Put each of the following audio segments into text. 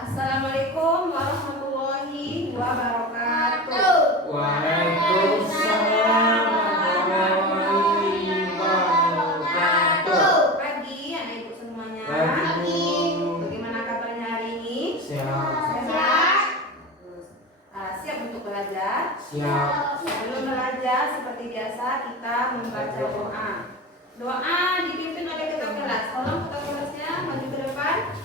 Assalamualaikum warahmatullahi wabarakatuh. Waalaikumsalam warahmatullahi wabarakatuh. Pagi anak ibu semuanya. Pagi. Bagaimana kabarnya hari ini? Siap. Siap untuk belajar? Siap. Sebelum belajar seperti biasa kita membaca doa. Doa dipimpin oleh ketua kelas. Tolong ketua kelasnya maju ke depan.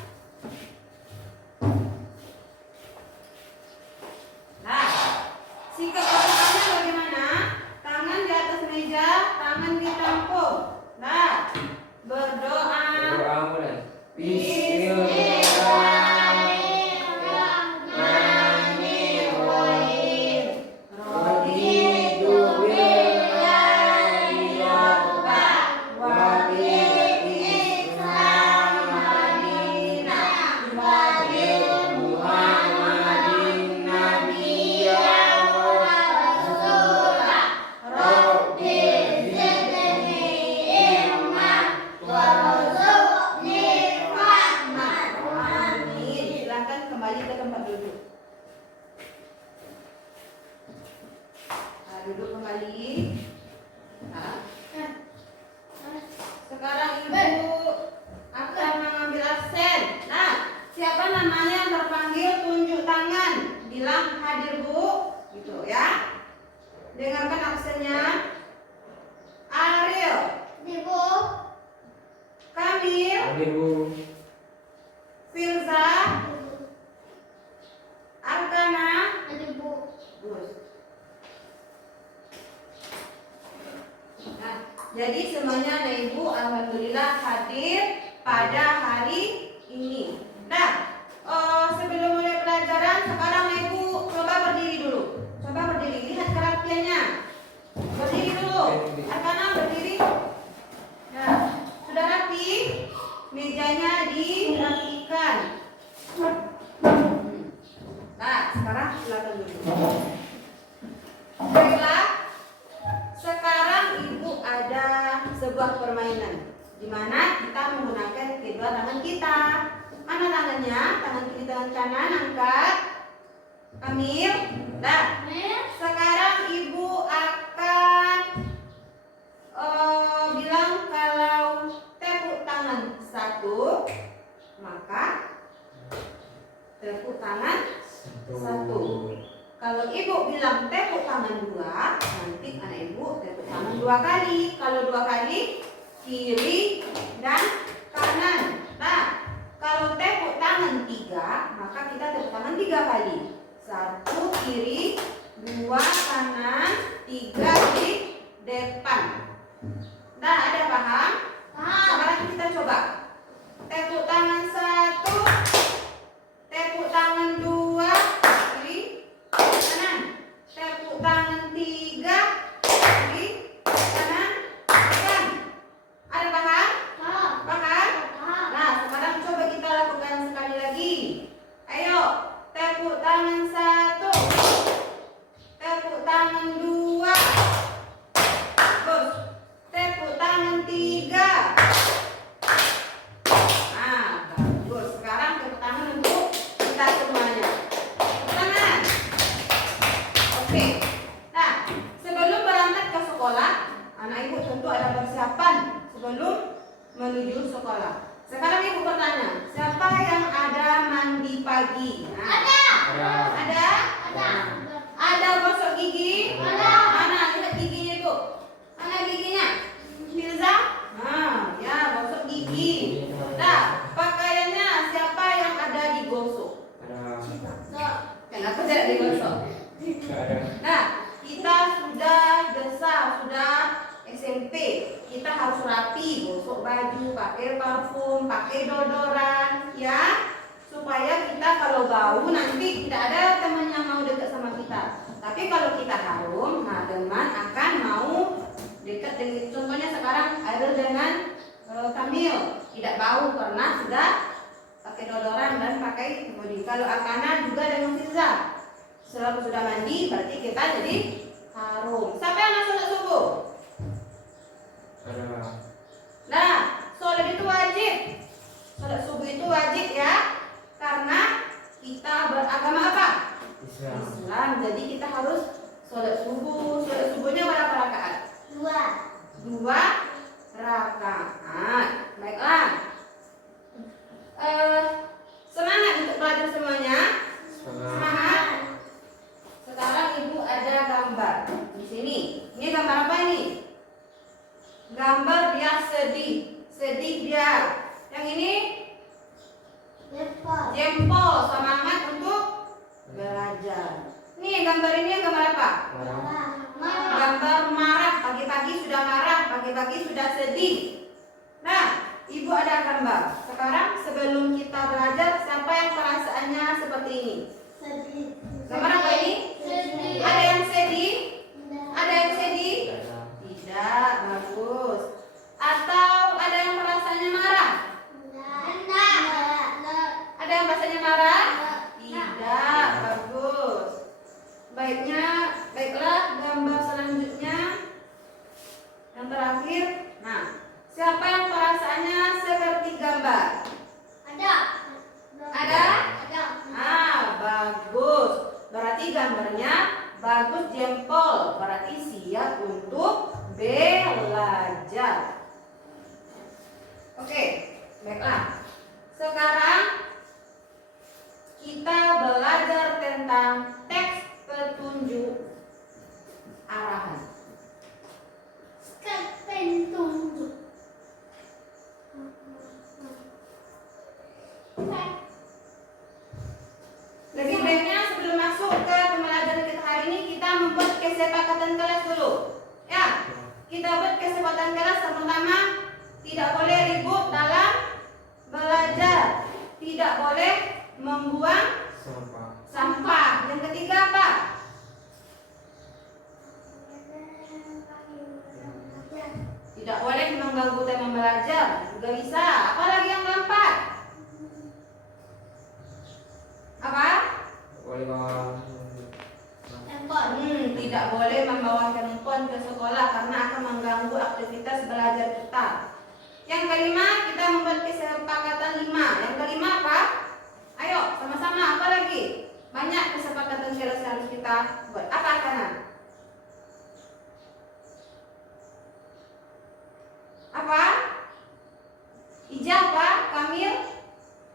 Nah, sikap berdoanya bagaimana? Tangan di atas meja, tangan ditampung. Nah, berdoa. Berdoa mulai. Bismillahirrahmanirrahim. Raditu billahi rabba wa bil Islam madinah wa bil Muhammadin nabiyyan wa rasulah. Rabbi zidni ilman warzuqni rahmah. Amin. Silakan kembali ke tempat duduk. Duduk kembali. Nah, sekarang ibu akan mengambil absen. Nah, siapa namanya yang terpanggil tunjuk tangan, bilang hadir bu, gitu ya. Dengarkan absennya. Ariel, Ibu, Kamil, Hadir Bu. Firza, Arkana, Ibu, Gus. Nah, jadi semuanya anak ibu alhamdulillah hadir pada hari ini. Nah, sebelum mulai pelajaran sekarang anak ibu coba berdiri dulu. Coba berdiri, lihat kerapiannya. Berdiri dulu. Arkana berdiri. Nah, sudah rapi. Mejanya dirapikan. Nah, sekarang silakan dulu. Baiklah. Sekarang ibu ada sebuah permainan di mana kita menggunakan kedua tangan kita. Mana tangannya? Tangan kiri, tangan kanan, angkat. Kamil. Nah, sekarang ibu akan bilang kalau tepuk tangan satu, maka tepuk tangan satu. Kalau ibu bilang tepuk tangan dua, nanti anak ibu tepuk tangan dua kali. Kalau dua kali, kiri dan kanan. Nah, kalau tepuk tangan tiga, maka kita tepuk tangan tiga kali. Satu kiri, dua kanan, tiga di depan. Nah, ada paham? Sekarang kita coba. Tepuk tangan satu, tepuk tangan dua, kiri, kanan. Tepuk tangan tiga, kiri, kanan, depan. Ada paham? Paham? Nah, sekarang coba kita lakukan sekali lagi. Ayo, tepuk tangan satu, tepuk tangan dua, terus tepuk tangan tiga. Nah, bagus. Sekarang tepuk tangan untuk kita semuanya. Tepuk tangan. Oke. Nah, sebelum berangkat ke sekolah, anak ibu tentu ada persiapan sebelum menuju sekolah. Sekarang ibu bertanya, siapa yang ada mandi pagi? Nah, ada? Ada gosok gigi? Mana lihat giginya ibu? Mana giginya? Firza? Nah, ya gosok gigi. Nah, pakaiannya siapa yang ada digosok? Kenapa tidak digosok? Nah, kita sudah besar, sudah SMP. Kita harus rapi, gosok baju, pakai parfum, pakai deodoran, ya. Supaya kita kalau bau nanti tidak ada teman yang mau dekat sama kita. Tapi kalau kita harum, nah teman akan mau dekat dengan. Contohnya sekarang Ariel dengan Kamil tidak bau karena sudah pakai deodoran dan pakai body. Kalau Arkana juga dengan Firza, selalu sudah mandi, berarti kita jadi harum. Siapa yang mau sholat subuh? Nah, sholat itu wajib. Sholat subuh itu wajib ya, karena jadi kita harus sholat subuh. Sholat subuhnya berapa rakaat? 2 rakaat. Baiklah. Semangat untuk belajar semuanya. Semangat. Sekarang ibu ada gambar di sini. Ini gambar apa ini? Gambar dia sedih. Sedih dia. Yang ini jempol, semangat untuk belajar. Nih gambar ini gambar apa? Gambar marah. Pagi-pagi sudah marah, pagi-pagi sudah sedih. Nah, ibu ada gambar. Sekarang sebelum kita belajar, siapa yang perasaannya seperti ini? Gambar apa ini? Ada yang sedih? Ada yang sedih? Tidak, bagus. Atau ada yang perasaannya marah? Ada yang perasaannya marah? Tidak, bagus. Baiklah, gambar selanjutnya yang terakhir. Nah, siapa yang perasaannya seperti gambar? Ada? Bagus. Berarti gambarnya bagus, jempol. Berarti siap untuk belajar. Oke, baiklah. Sekarang kita belajar tentang teks petunjuk arahan. Lebih baiknya sebelum masuk ke pembelajaran kita hari ini, kita membuat kesepakatan kelas dulu. Ya, kita buat kesepakatan kelas. Yang pertama, tidak boleh ribut dalam belajar. Tidak boleh membuang sampah. Yang ketiga apa? Tidak boleh mengganggu teman belajar. Juga bisa. Apalagi yang keempat? Apa? Tidak boleh membawa handphone ke sekolah karena akan mengganggu aktivitas belajar kita. Yang kelima, kita membuat kesepakatan 5. Yang kelima apa? Ayo, sama-sama. Apa lagi? Banyak kesepakatan kelas harus kita buat. Apa kanan? Apa? Ijah apa? Kamil?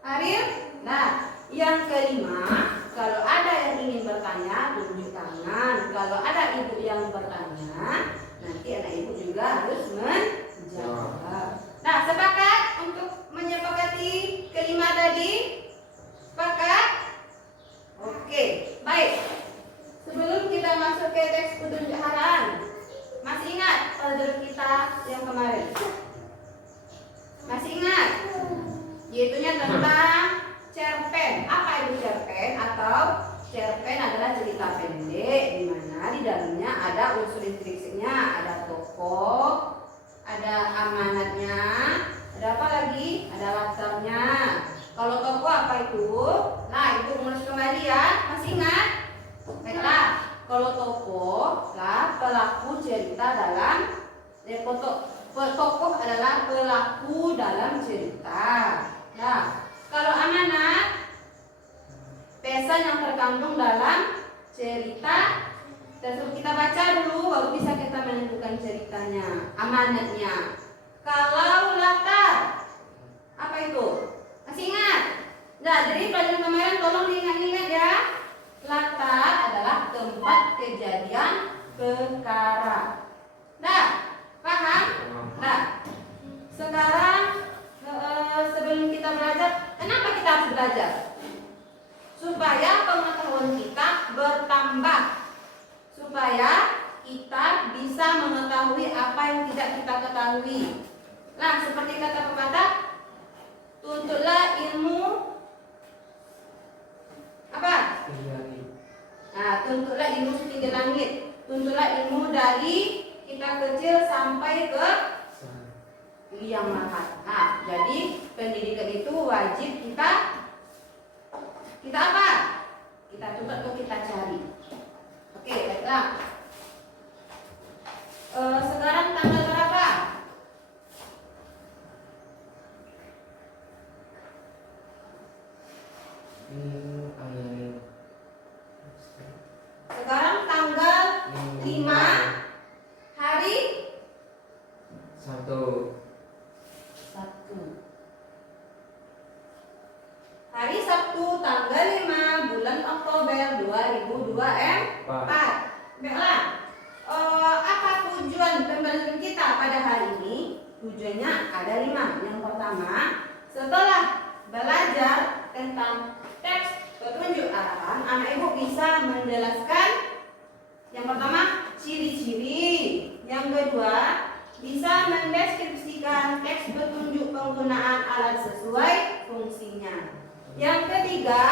Arif? Nah, yang kelima, kalau ada yang ingin bertanya, tunjuk tangan. Kalau ada ibu yang bertanya, nanti anak ibu juga harus menjawab. Nah, sepakat untuk menyepakati kelima tadi? Sepakat? Oke, baik. Sebelum kita masuk ke teks petunjuk arahan, masih ingat pelajaran kita yang kemarin? Masih ingat? Yaitunya tentang cerpen. Apa itu cerpen? Atau cerpen adalah cerita pendek di mana di dalamnya ada unsur intriksinya, ada tokoh, ada amanatnya, ada apa lagi? Ada latarnya. Kalau tokoh apa itu? Nah, itu mengulas kembali ya. Masih ingat? Baiklah. Kalau tokoh lah pelaku cerita dalam tokoh adalah pelaku dalam cerita. Nah, kalau amanat pesan yang terkandung dalam cerita. Dan kita baca dulu baru bisa kita menentukan ceritanya, amanatnya. Kalau latar apa itu? Masih ingat? Nah, jadi pelajaran kemarin tolong diingat-ingat ya. Latar adalah tempat kejadian perkara. Nah, paham? Nah, sekarang sebelum kita belajar, kenapa kita harus belajar? Supaya pengetahuan kita bertambah. Supaya kita bisa mengetahui apa yang tidak kita ketahui. Nah, seperti kata pepatah, tuntutlah ilmu apa? Nah, tuntutlah ilmu setinggi langit. Tuntutlah ilmu dari kita kecil sampai ke liang lahat. Nah, jadi pendidikan itu wajib kita apa? Kita coba atau kita cari. Oke, baiklah. Sekarang tanggal berapa? hari Sabtu tanggal 5 bulan Oktober 2024. Baiklah, apa tujuan pembelajaran kita pada hari ini? Tujuannya ada 5. Yang pertama, setelah belajar tentang teks petunjuk arahan, anak ibu bisa menjelaskan yang pertama ciri-ciri, yang kedua bisa mendeskripsikan teks petunjuk penggunaan alat sesuai fungsinya, yang ketiga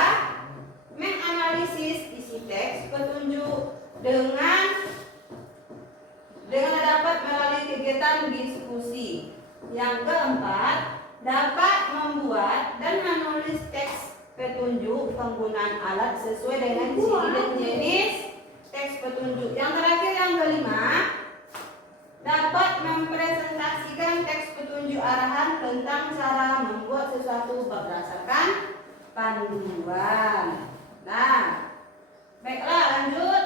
menganalisis isi teks petunjuk dengan dapat melalui kegiatan diskusi, yang keempat dapat membuat dan menulis teks petunjuk penggunaan alat sesuai dengan ciri dan jenis teks petunjuk. Yang terakhir yang kelima, dapat mempresentasikan teks petunjuk arahan tentang cara membuat sesuatu berdasarkan panduan. Nah, baiklah lanjut.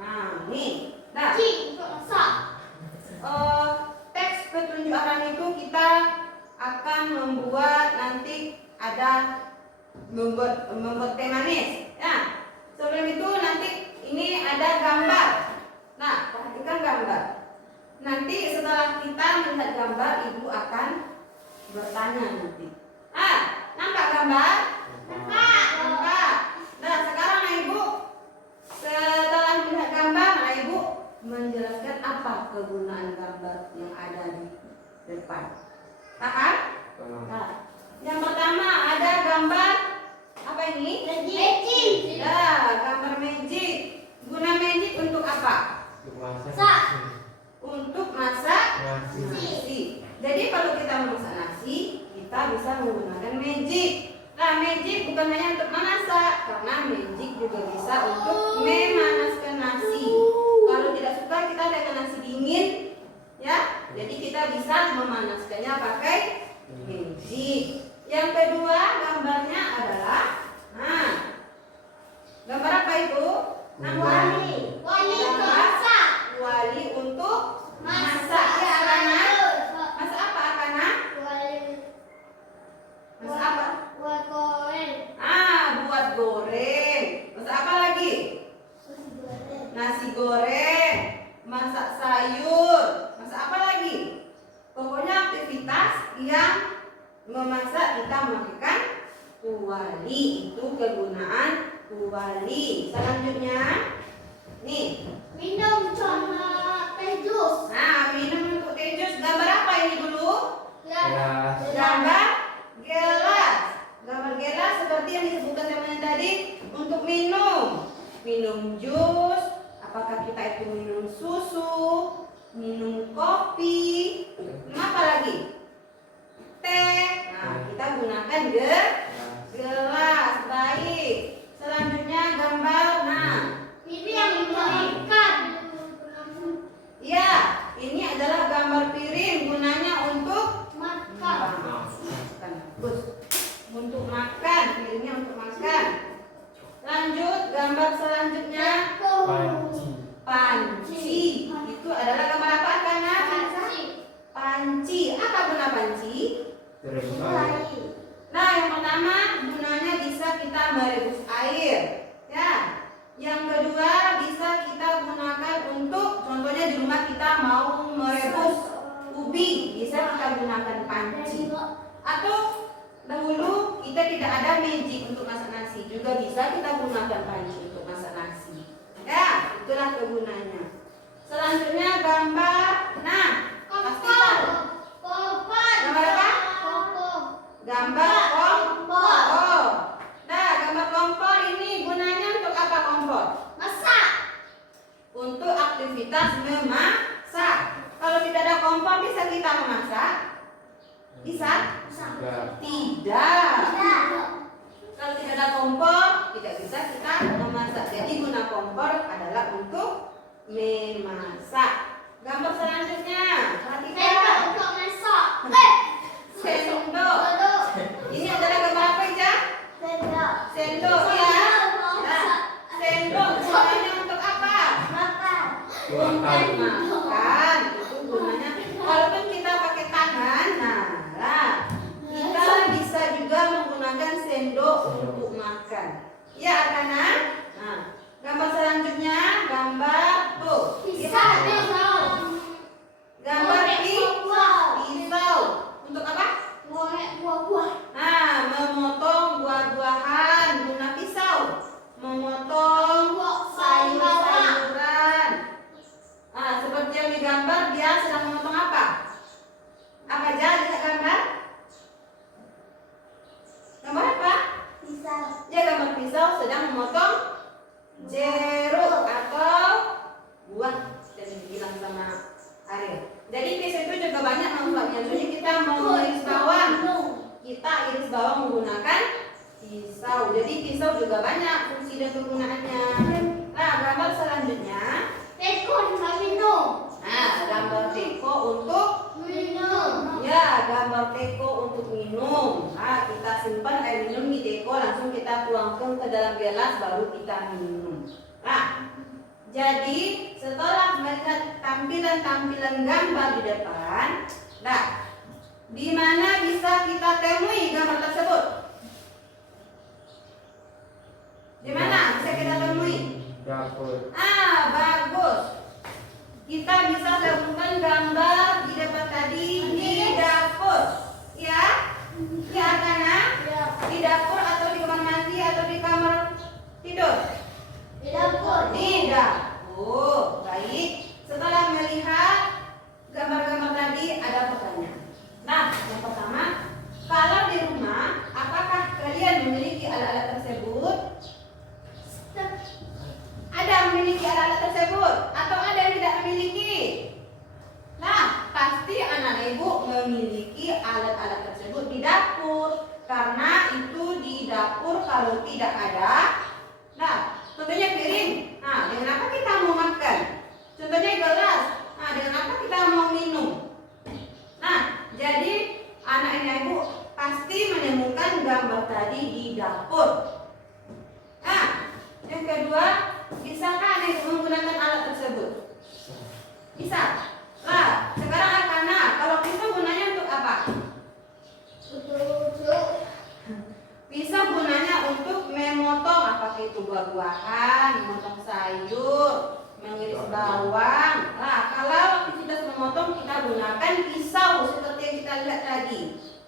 Nah, nih. Nah, teks petunjuk arahan itu kita akan membuat nanti ada membuat temanis. Ya, sebelum itu nanti ini ada gambar. Nah, perhatikan gambar. Nanti setelah kita melihat gambar, ibu akan bertanya nanti. Nampak gambar? Nampak. Nah, sekarang ibu setelah melihat gambar, ibu menjelaskan apa kegunaan gambar yang ada di depan. Paham? Nah, yang pertama ada gambar apa ini? Magic. Ya, gambar magic. Guna magic untuk apa? Untuk masak nasi. Jadi kalau kita memasak nasi, kita bisa menggunakan magic. Nah, magic bukan hanya untuk memasak, karena magic juga bisa untuk memanaskan nasi. Kalau tidak suka kita dengan nasi dingin, ya, jadi kita bisa memanaskannya pakai magic. Yang kedua gambarnya adalah, gambar apa itu? Wali untuk masak. Ya, Akana. Masak apa, Akana? Masak apa? Buat goreng. Masak apa lagi? Nasi goreng. Masak sayur. Masak apa lagi? Pokoknya aktivitas yang memasak kita memakai kuali. Itu kegunaan kuali. Selanjutnya, nih. Minum sama teh jus. Nah, minum untuk teh jus. Gambar apa ini dulu? Gelas. Gambar gelas. Gambar gelas seperti yang disebutkan teman tadi untuk minum. Minum jus. Apakah kita itu minum susu, minum kopi, apa lagi? Teh. Nah, kita gunakan gelas. Baik. Selanjutnya gambar. Nah, Ini yang ikan. ya, ini adalah gambar piring, gunanya untuk Makan. Bagus. Untuk makan, piringnya untuk makan. Lanjut, gambar selanjutnya panci. Itu adalah gambar apa, Kana? Panci. Apa guna panci? Nah, yang pertama gunanya bisa kita merebus air. Ya. Yang kedua bisa kita gunakan untuk, contohnya di rumah kita mau merebus ubi, bisa kita gunakan panci. Atau dahulu kita tidak ada magic untuk masak nasi, juga bisa kita gunakan panci untuk masak nasi. Ya, itulah kegunaannya. Selanjutnya gambar. Nah, pastikan gambar apa? Gambar kompor. Nah, gambar kompor ini gunanya untuk apa kompor? Masak. Untuk aktivitas memasak. Kalau tidak ada kompor bisa kita memasak? Bisa? Tidak. Kalau tidak ada kompor tidak bisa kita memasak. Jadi guna kompor adalah untuk memasak. Gambar selanjutnya, perhatikan. Untuk masak. Sendok. Ini adalah gambar apa, Ica? Sendok, ya. Nah, sendok gunanya untuk apa? Untuk makan. Itu gunanya. Walaupun kita pakai tangan, nah, kita bisa juga menggunakan Ya, Arkana. Nah, gambar selanjutnya gambar tuh. Pisau. Gambar pisau. Untuk apa? Buah-buah. Nah, memotong buah-buahan guna pisau. Memotong sayur-sayuran. Nah, seperti yang digambar dia sedang memotong apa? Apa aja lihat gambar? Gambar apa? Pisau. Ya, gambar pisau sedang memotong jeruk atau buah dan dibilang sama Ariel. Jadi pisau itu juga banyak manfaatnya. Jadi kita mau iris bawang, kita iris bawang menggunakan pisau. Jadi pisau juga banyak fungsi dan kegunaannya. Nah, gambar selanjutnya, Teko untuk minum. nah gambar teko untuk Minum. ya gambar teko untuk minum. Nah, kita simpan air minum di teko, langsung kita tuangkan ke dalam gelas baru kita minum. Nah, jadi setelah melihat tampilan-tampilan gambar di depan, nah, di mana bisa kita temui gambar tersebut? Di mana bisa kita temui? Dapur. Ah, bagus. Kita bisa temukan gambar di depan tadi di dapur. Ya? Ya, Arkana? Di dapur atau di kamar mandi atau di kamar tidur? Di dapur. Di dapur. Baik. Setelah melihat gambar-gambar tadi ada pertanyaan. Nah, yang pertama, kalau di rumah, apakah kalian memiliki alat-alat tersebut? Ada memiliki alat-alat tersebut atau ada yang tidak memiliki? Nah, pasti anak ibu memiliki alat-alat tersebut di dapur. Karena itu di dapur kalau tidak ada, nah, contohnya piring. Nah, dengan apa kita mau makan? Contohnya gelas. Nah, dengan apa kita mau minum? Nah, jadi anak ibu pasti menemukan gambar tadi di dapur. Nah, yang kedua, bisakah anak ibu menggunakan alat tersebut? Bisa. Lah, sekarang Arkana, kalau pisau gunanya untuk apa? Pisau gunanya untuk memotong apakah itu buah-buahan, memotong sayur, mengiris bawang. Nah, kalau aktivitas memotong kita gunakan pisau seperti yang kita lihat tadi.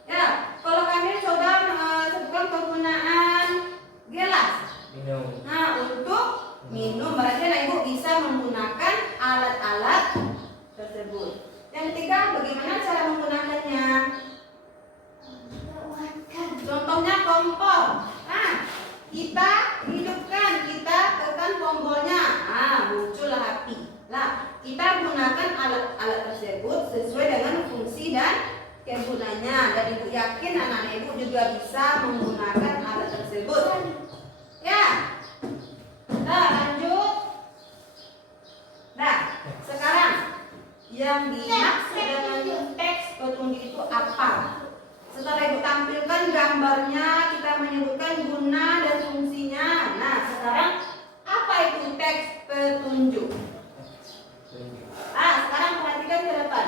Ya, kalau kami coba sebutkan kegunaan gelas. Minum. Nah, untuk minum berarti anak ibu bisa menggunakan alat-alat tersebut. Yang ketiga, bagaimana cara menggunakannya? Contohnya kompor. Nah, kita hidupkan, kita tekan tombolnya. Nah, muncullah api. Nah, kita gunakan alat-alat tersebut sesuai dengan fungsi dan kegunaannya. Dan ibu yakin anak-anak ibu juga bisa menggunakan alat tersebut. Ya. Nah, lanjut. Nah, sekarang yang dimaksud dengan teks petunjuk itu apa? Setelah ibu tampilkan gambarnya, kita menyebutkan guna dan fungsinya. Nah, sekarang apa itu teks petunjuk? Nah, sekarang perhatikan ke depan.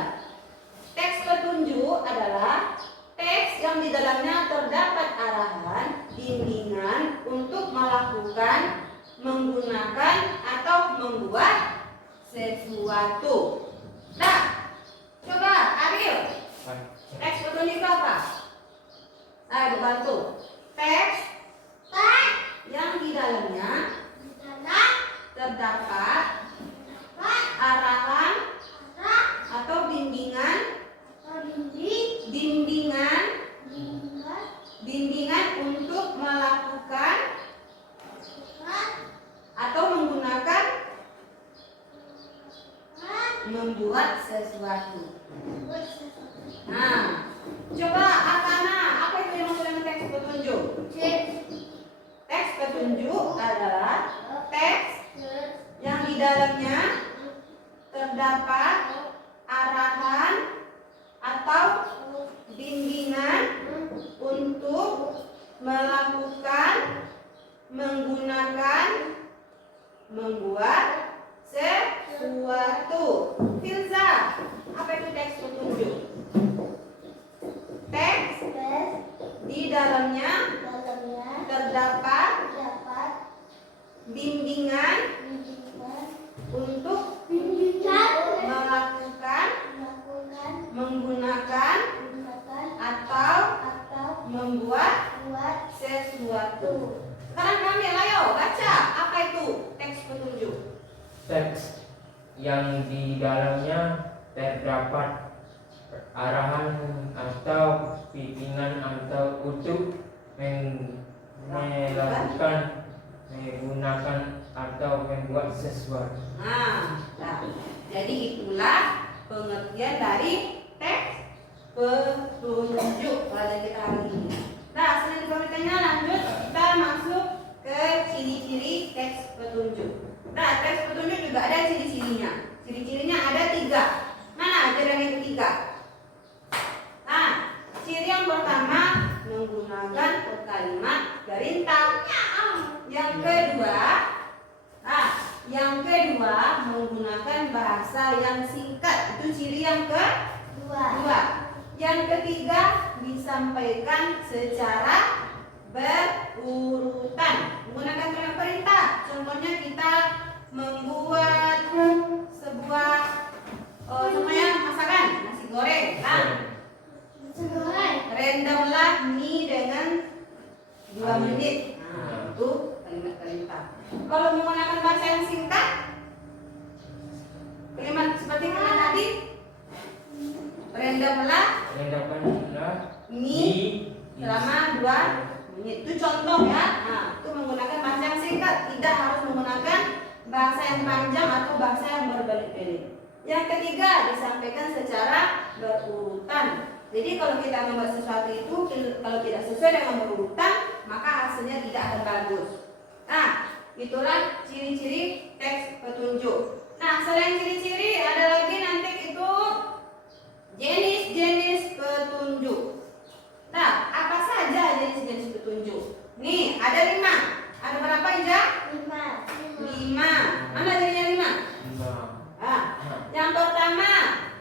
Teks petunjuk adalah teks yang di dalamnya terdapat arahan, bimbingan untuk melakukan, menggunakan, atau membuat sesuatu. Nah, coba Ariel, teks petunjuk itu apa? Ayo bantu. Teks yang di dalamnya terdapat arahan atau bimbingan untuk melakukan atau menggunakan, membuat sesuatu. Nah, coba Arkana, apa itu yang maksud dengan teks petunjuk? Teks petunjuk adalah teks yang di dalamnya terdapat arahan atau bimbingan untuk melakukan, menggunakan, membuat sesuatu. Filza, apa itu teks petunjuk? Teks di dalamnya terdapat bimbingan atau untuk melakukan, menggunakan atau membuat sesuatu. Nah, jadi itulah pengertian dari teks petunjuk pelajaran kita hari ini. Nah, selanjutnya berikutnya lanjut kita masuk ke ciri-ciri teks petunjuk. Nah, teks petunjuk juga ada ciri-cirinya. Ciri-cirinya ada 3. Mana aja yang ketiga? Nah, ciri yang pertama menggunakan kalimat gerintang. Yang kedua menggunakan bahasa yang singkat. Itu ciri yang kedua. Yang ketiga disampaikan secara berurutan. Menggunakan kalimat perintah. Contohnya kita membuat sebuah contohnya masakan nasi goreng. Nah, rendamlah mie dengan 2 menit. Nah, itu kalimat perintah. Kalau menggunakan bahasa yang singkat, kalimat seperti kalimat tadi, rendamlah mie selama 2 menit. Itu contoh ya. Nah, itu menggunakan bahasa yang singkat, tidak harus menggunakan bahasa yang panjang atau bahasa yang berbelit-belit. Yang ketiga disampaikan secara berurutan. Jadi kalau kita membuat sesuatu itu kalau tidak sesuai dengan berurutan, maka hasilnya tidak akan bagus. Nah, itulah ciri-ciri teks petunjuk. Nah, selain ciri-ciri ada lagi nanti itu jenis-jenis petunjuk. Nah, apa saja jenis-jenis petunjuk? Nih, ada 5. Ada berapa, Ija? 5. Mana jadinya 5? Nah, yang pertama,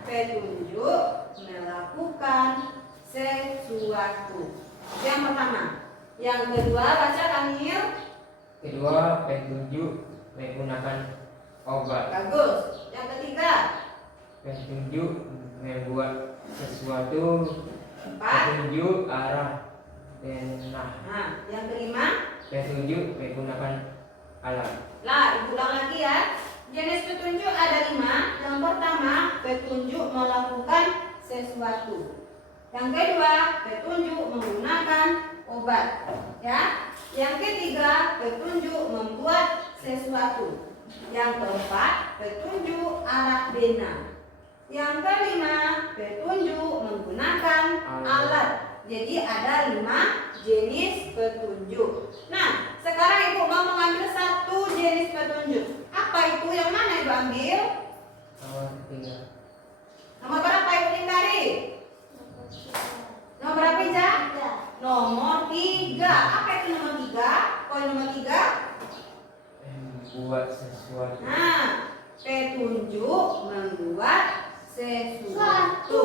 petunjuk melakukan sesuatu. Yang pertama. Yang kedua, baca Kamil. Kedua, petunjuk menggunakan obat. Bagus. Yang ketiga, Petunjuk membuat sesuatu. 4. Petunjuk arah denah. Nah, yang kelima, Petunjuk menggunakan alat. lah, ulang lagi ya. Jenis petunjuk ada 5. Yang pertama, petunjuk melakukan sesuatu. Yang kedua, petunjuk menggunakan obat. Ya. Yang ketiga, petunjuk membuat sesuatu. Yang keempat, petunjuk arah denah. Yang kelima, petunjuk menggunakan alat. Jadi ada 5 jenis petunjuk. Nah, sekarang Ibu mau mengambil 1 jenis petunjuk. Apa itu? Yang mana Ibu ambil? Nomor 3. Nomor berapa Ibu ingkari? Nomor berapa, Ija? Nomor 3. Apa itu nomor 3? Poin nomor 3. Membuat sesuatu. Nah, petunjuk membuat sesuatu.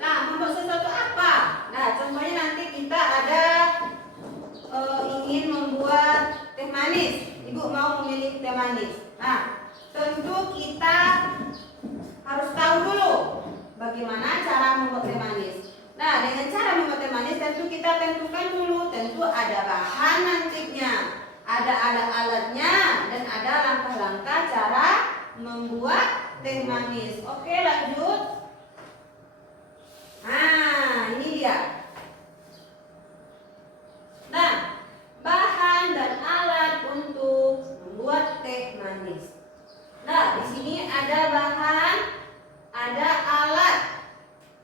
Nah, membuat sesuatu apa? Nah, contohnya nanti kita ada ingin membuat teh manis. Ibu mau memilih teh manis. Nah, tentu kita harus tahu dulu bagaimana cara membuat teh manis. Nah, dengan cara membuat teh manis tentu kita tentukan dulu. Tentu ada bahan nantinya, ada alat-alatnya, dan ada langkah-langkah cara membuat teh manis. Oke, lanjut. Nah, ini dia. Nah, bahan dan alat untuk membuat teh manis. Nah, di sini ada bahan, ada alat.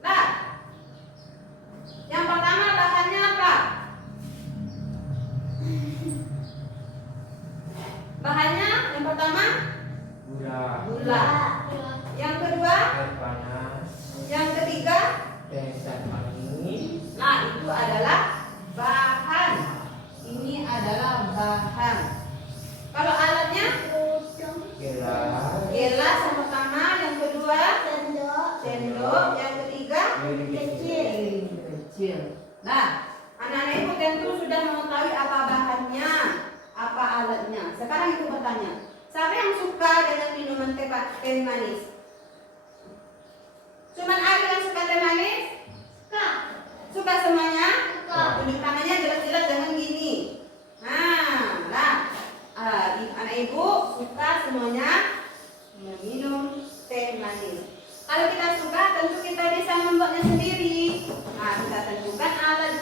Nah, yang pertama bahannya apa? Bahannya yang pertama gula. Yang kedua, Air panas. yang ketiga, Teh manis. nah itu adalah bahan. Ini adalah bahan. Kalau alatnya Gelas. gelas yang pertama, yang kedua sendok, yang ketiga piring kecil. Nah, anak-anak Ibu tentu sudah mengetahui apa bahannya, apa alatnya. Sekarang Ibu bertanya, siapa yang suka dengan minuman teh manis? Cuman ada yang suka teh manis? Suka semuanya? Tunjuk tangannya jelas-jelas dengan gini. Nah, anak Ibu suka semuanya meminum teh manis. Kalau kita suka, tentu kita bisa membuatnya sendiri. Nah, kita tentukan alat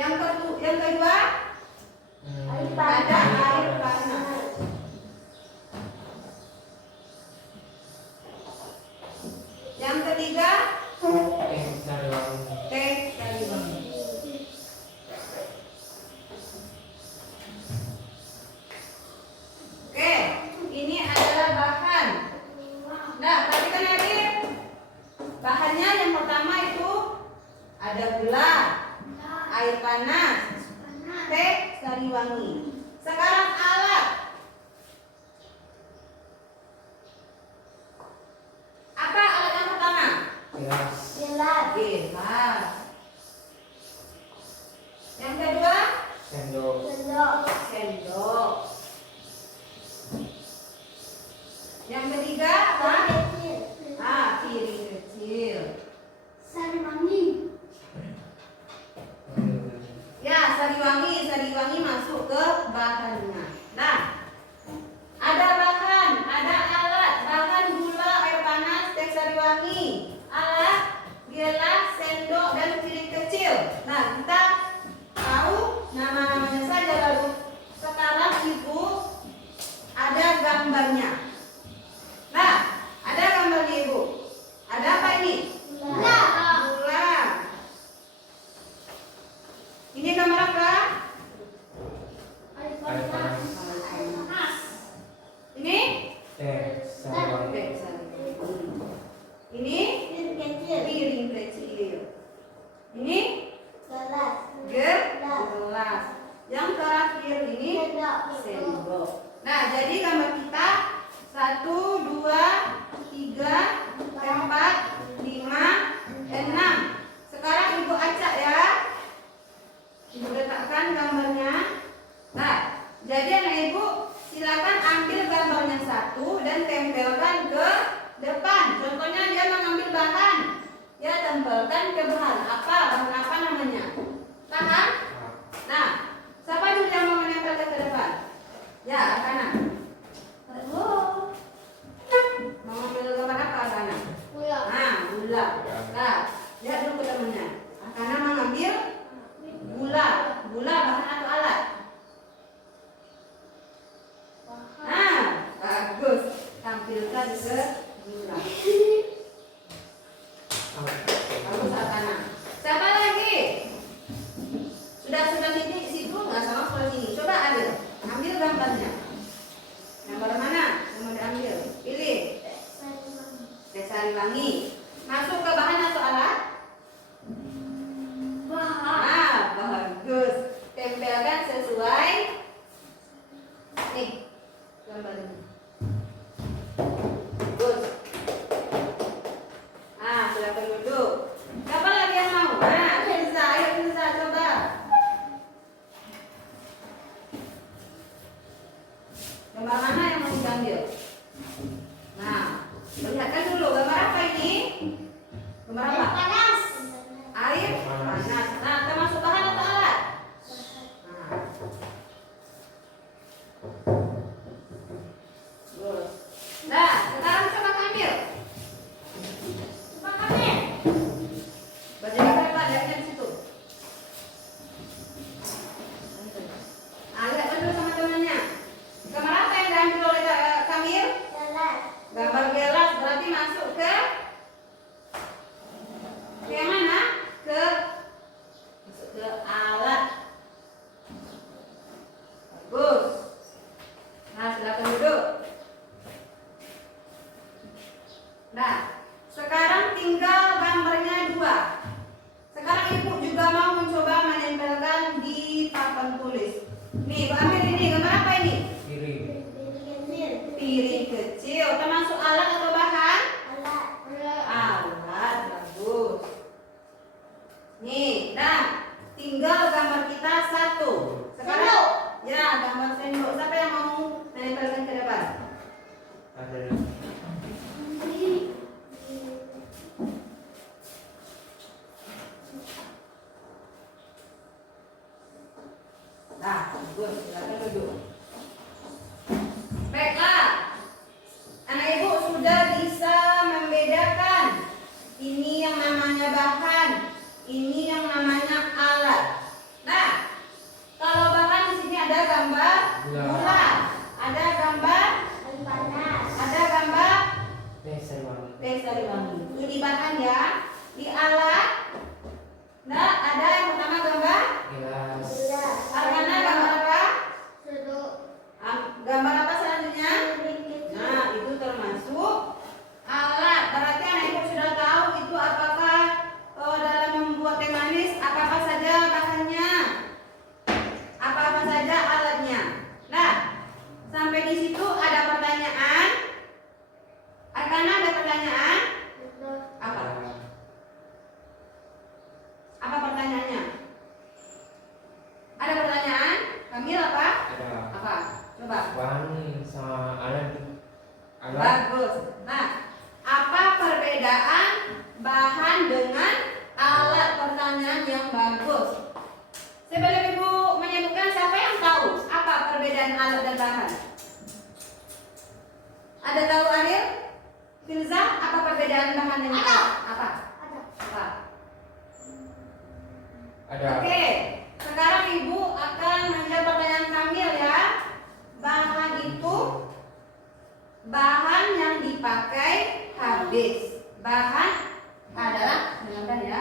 Yang kedua ada air panas. Yang ketiga teh sari wangi. teh sari wangi. Oke, ini adalah bahan. Nah, perhatikan adik. Bahannya yang pertama itu ada gula, air panas, teh sari wangi. Sekarang alat. Apa alat yang pertama? Gelas. Gelas. Yang kedua? Sendok. Sendok. Yang ketiga apa? Piring kecil. Ya, sari wangi masuk ke bahannya. Nah, ada bahan, ada alat, bahan gula, air panas, teh sari wangi, alat, gelas, sendok, dan piring kecil. Nah, kita tahu nama-namanya saja lalu. Sekarang Ibu ada gambarnya. Nah, ada gambarnya Ibu. Ada apa ini? Gula. Ini gambar apa? Air panas. Ini? Teh sari wangi. Ini? Piring kecil. Ini? Gelas. Yang terakhir ini? Sendok. Nah, jadi gambar kita 1, 2, 3, 4, 5, 6. Sekarang Ibu acak ya. Ibu letakkan gambarnya. Nah, jadi anak Ibu silakan ambil gambarnya satu dan tempelkan ke depan. Contohnya dia mengambil bahan, dia tempelkan ke bahan. Bahan apa namanya? Paham? Nah, siapa dulu yang mau menempelkan ke depan? Ya, kanan. Mau ambil gambar apa kanan? Nah, gula. Nah, lihat dulu ke temannya. Kanan mengambil gula. Gula bahan atau alat? Nah, bagus. Tampilkan ke gula. Bagus kanan. Siapa lagi? Sudah titik situ nggak sama seperti ini. Coba ambil gambarnya. Gambar mana? Yang mau diambil? Pilih. Teh sari wangi. Masuk ke bahan atau alat? Bagus. Tempelkan sesuai nih gambar ini. Bagus. Sudah penduduk. Siapa lagi yang mau? Ayo coba. Gambar mana yang mau diambil? Nah, lihatkan dulu gambar apa ini? Gambar apa? Air panas. Nah, termasuk bahan atau alat? Nah, sekarang coba ambil. Bajunya berapa? Lihat di situ. Lihat dulu sama temannya. Gambar apa yang diambil oleh Kamil? Gambar gelas, berarti masuk ke yang mana? Masuk ke alat. Bagus. Nah, silakan duduk. Nah, sekarang tinggal gambarnya 2. Sekarang Ibu juga mau mencoba menempelkan di papan tulis. Nih, Ibu ambil ini. Gambar apa ini? Piring kecil. Termasuk alat atau bahan? Alat. Bagus. Nih, nah, tinggal gambar kita 1. Sekarang ya, gambar sendok. Siapa yang mau menempelkan ke depan? Ada. Nah, bagus. Silakan duduk. Baiklah. Anak Ibu sudah bisa membedakan ini yang namanya bahan, ini yang namanya alat. Nah, yang bagus. Sebelum Ibu menyebutkan, siapa yang tahu apa perbedaan alat dan bahan? Ada tahu Ariel? Filza, apa perbedaan bahan dan alat? Apa? Apa? Ada. Oke, sekarang Ibu akan menjawab pertanyaan Kamil ya. Bahan itu bahan yang dipakai habis. Bahan adalah, dengarkan ya.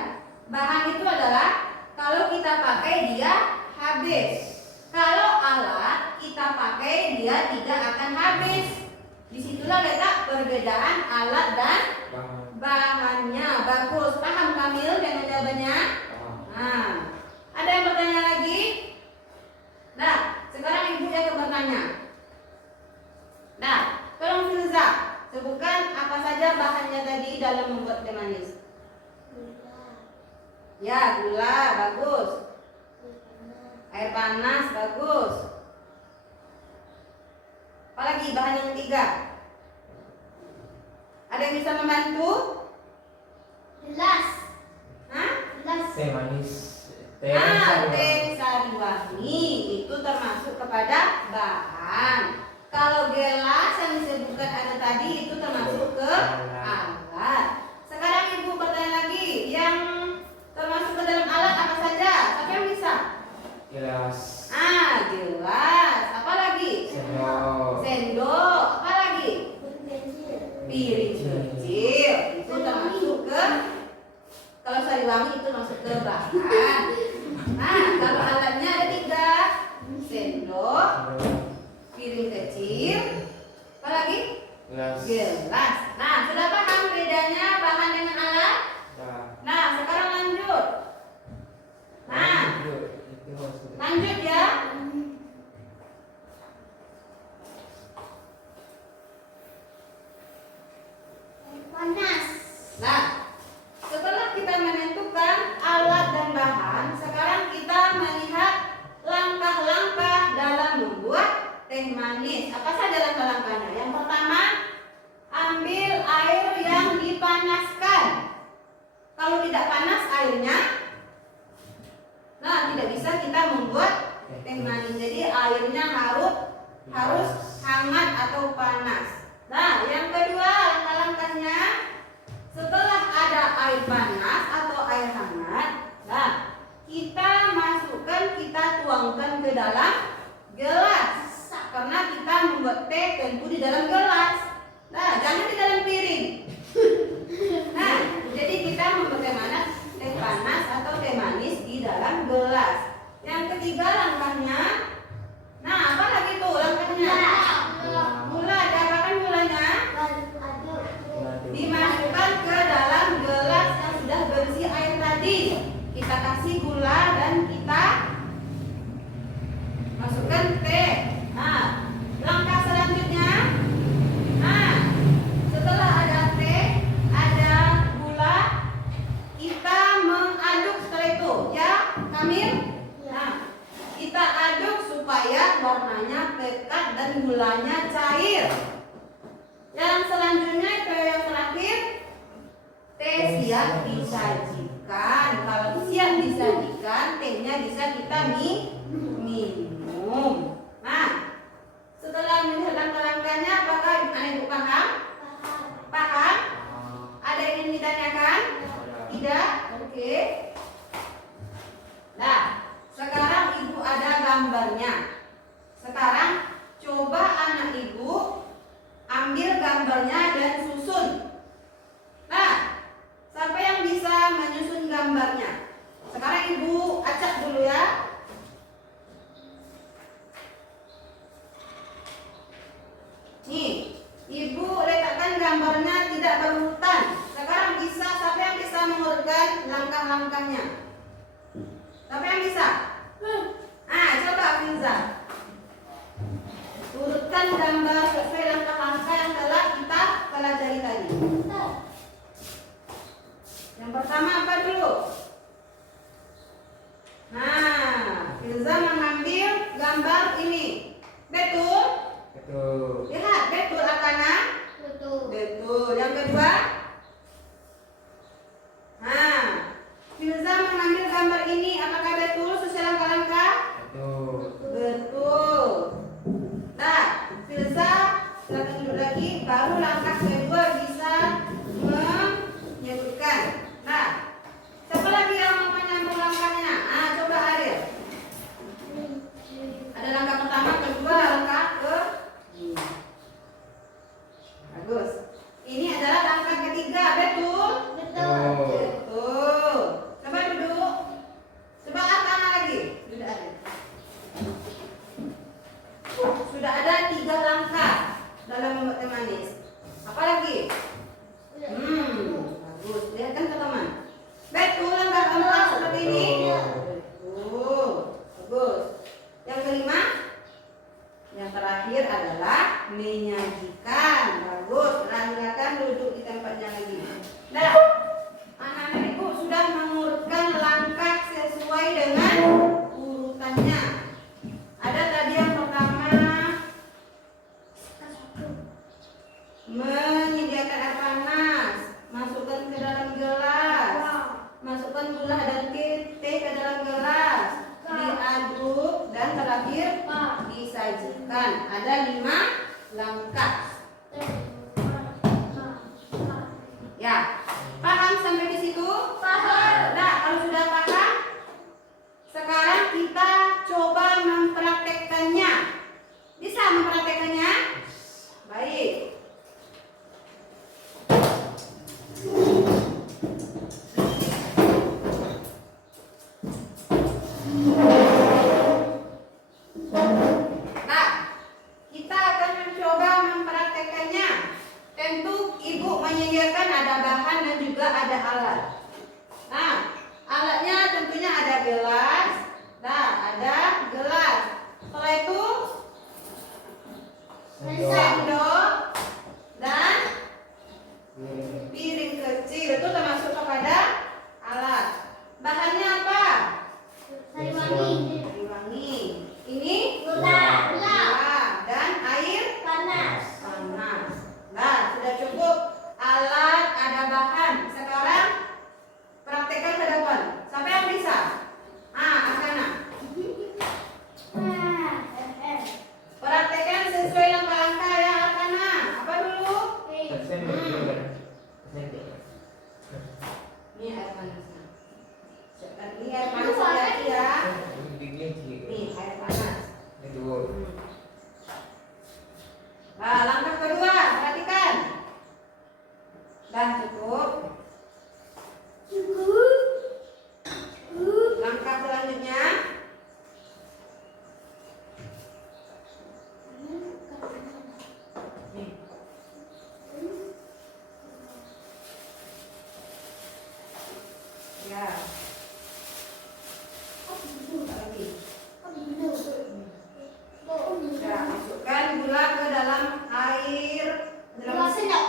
Bahan itu adalah kalau kita pakai dia habis. Kalau alat kita pakai dia tidak akan habis. Disitulah letak perbedaan alat dan Bahan. bahannya. Bagus, paham Kamil dengan jawabannya? Nah, ada yang bertanya lagi? Nah, sekarang Ibu yang akan bertanya. Nah, tolong Filza, sebutkan apa saja bahannya tadi dalam membuat teh manis. Ya, gula, bagus. Air panas, bagus. Apalagi bahan yang ketiga? Ada yang bisa membantu? Gelas. Hah? Gelas. Teh manis. Teh manis. Teh sari wangi itu termasuk kepada bahan. Kalau gelas yang disebutkan ada tadi itu termasuk ke alat. Sekarang Ibu bertanya lagi, yang termasuk ke dalam alat apa saja? Siapa yang bisa? Gelas. Gelas. Apa lagi? Sendok. Sendok. Apa lagi? Piring kecil. Itu termasuk ke, kalau sari wangi itu masuk ke bahan. Nah, kalau alatnya ada 3. Sendok, piring kecil, apa lagi? Gelas. Gelas. Nah, sudah paham bedanya bahan dengan alat? Dah. Nah, sekarang lanjut. Nah, Itu maksudnya. lanjut ya. Panas. Nah, setelah kita menentukan alat dan bahan, sekarang kita melihat langkah-langkah dalam membuat teh manis. Apa saja langkah-langkahnya? Yang pertama, ambil air yang dipanaskan. Kalau tidak panas airnya, nah tidak bisa kita membuat teh manis. Jadi airnya harus hangat atau panas. Nah, yang kedua langkah-langkahnya, setelah ada air panas atau air hangat, nah kita masukkan, kita tuangkan ke dalam gelas. Karena kita membuat teh tentu di dalam gelas. Nah, jangan di dalam piring. Nah, jadi kita membuat teh panas atau teh manis di dalam gelas. Yang ketiga langkahnya, nah apa lagi tuh langkahnya? Gula, diapakan gulanya? Dimasukkan ke dalam gelas yang sudah berisi air tadi. Kita kasih gula dan kita masukkan teh. Nah, langkah selanjutnya, nah setelah ada teh, ada gula, kita mengaduk setelah itu, ya Kamil? Nah, kita aduk supaya warnanya pekat dan gulanya cair. Yang selanjutnya itu yang terakhir, teh siap disajikan. Kalau siap disajikan, tehnya bisa kita minum. Nah, setelah melihat langkah-langkahnya, apakah Ibu paham? Paham? Ada yang ingin ditanyakan? Tidak? Oke. Nah, sekarang Ibu ada gambarnya. Sekarang coba anak Ibu ambil gambarnya dan susun. Nah, siapa yang bisa menyusun gambarnya? Sekarang Ibu acak dulu ya. Nih, Ibu letakkan gambarnya tidak berurutan. Sekarang bisa, siapa yang bisa mengurutkan langkah-langkahnya? Siapa yang bisa? Coba Filza. Urutkan gambar sesuai langkah-langkah yang telah kita pelajari tadi. Yang pertama apa dulu? Nah, Filza mengambil gambar ini. Betul? Betul. Lihat, betul Akana? Betul. Yang kedua? Nah, Filza mengambil gambar ini. dan teh ke dalam gelas. Diaduk dan terakhir disajikan. Ada 5 langkah. Ya, paham sampai di situ? Paham. Nah, kalau sudah paham, sekarang kita coba mempraktekkannya. Bisa mempraktekkannya? Baik. Nah, kita akan mencoba mempraktekkannya. Tentu ibu menyediakan ada bahan dan juga ada alat. Nah, alatnya tentunya ada gelas. Nah, ada gelas. Setelah itu sendok dan piring kecil. Itu termasuk kepada alat. Bahannya apa? Sari wangi. Air wangi. Ini Gula. gula dan air Panas. panas. Nah, sudah cukup alat, ada bahan. Sekarang praktekkan ke depan. Sampai yang bisa? Asana. Praktekkan sesuai langkah-langkah ya, Asana. Apa dulu? Ini air panasnya. Ini air panas hati-hati ya. Nih air panas. Nah, langkah kedua, perhatikan. Dah cukup. Langkah selanjutnya, nih. Ya. Lagi. Ya, masukkan gula ke dalam air. Gula sendok.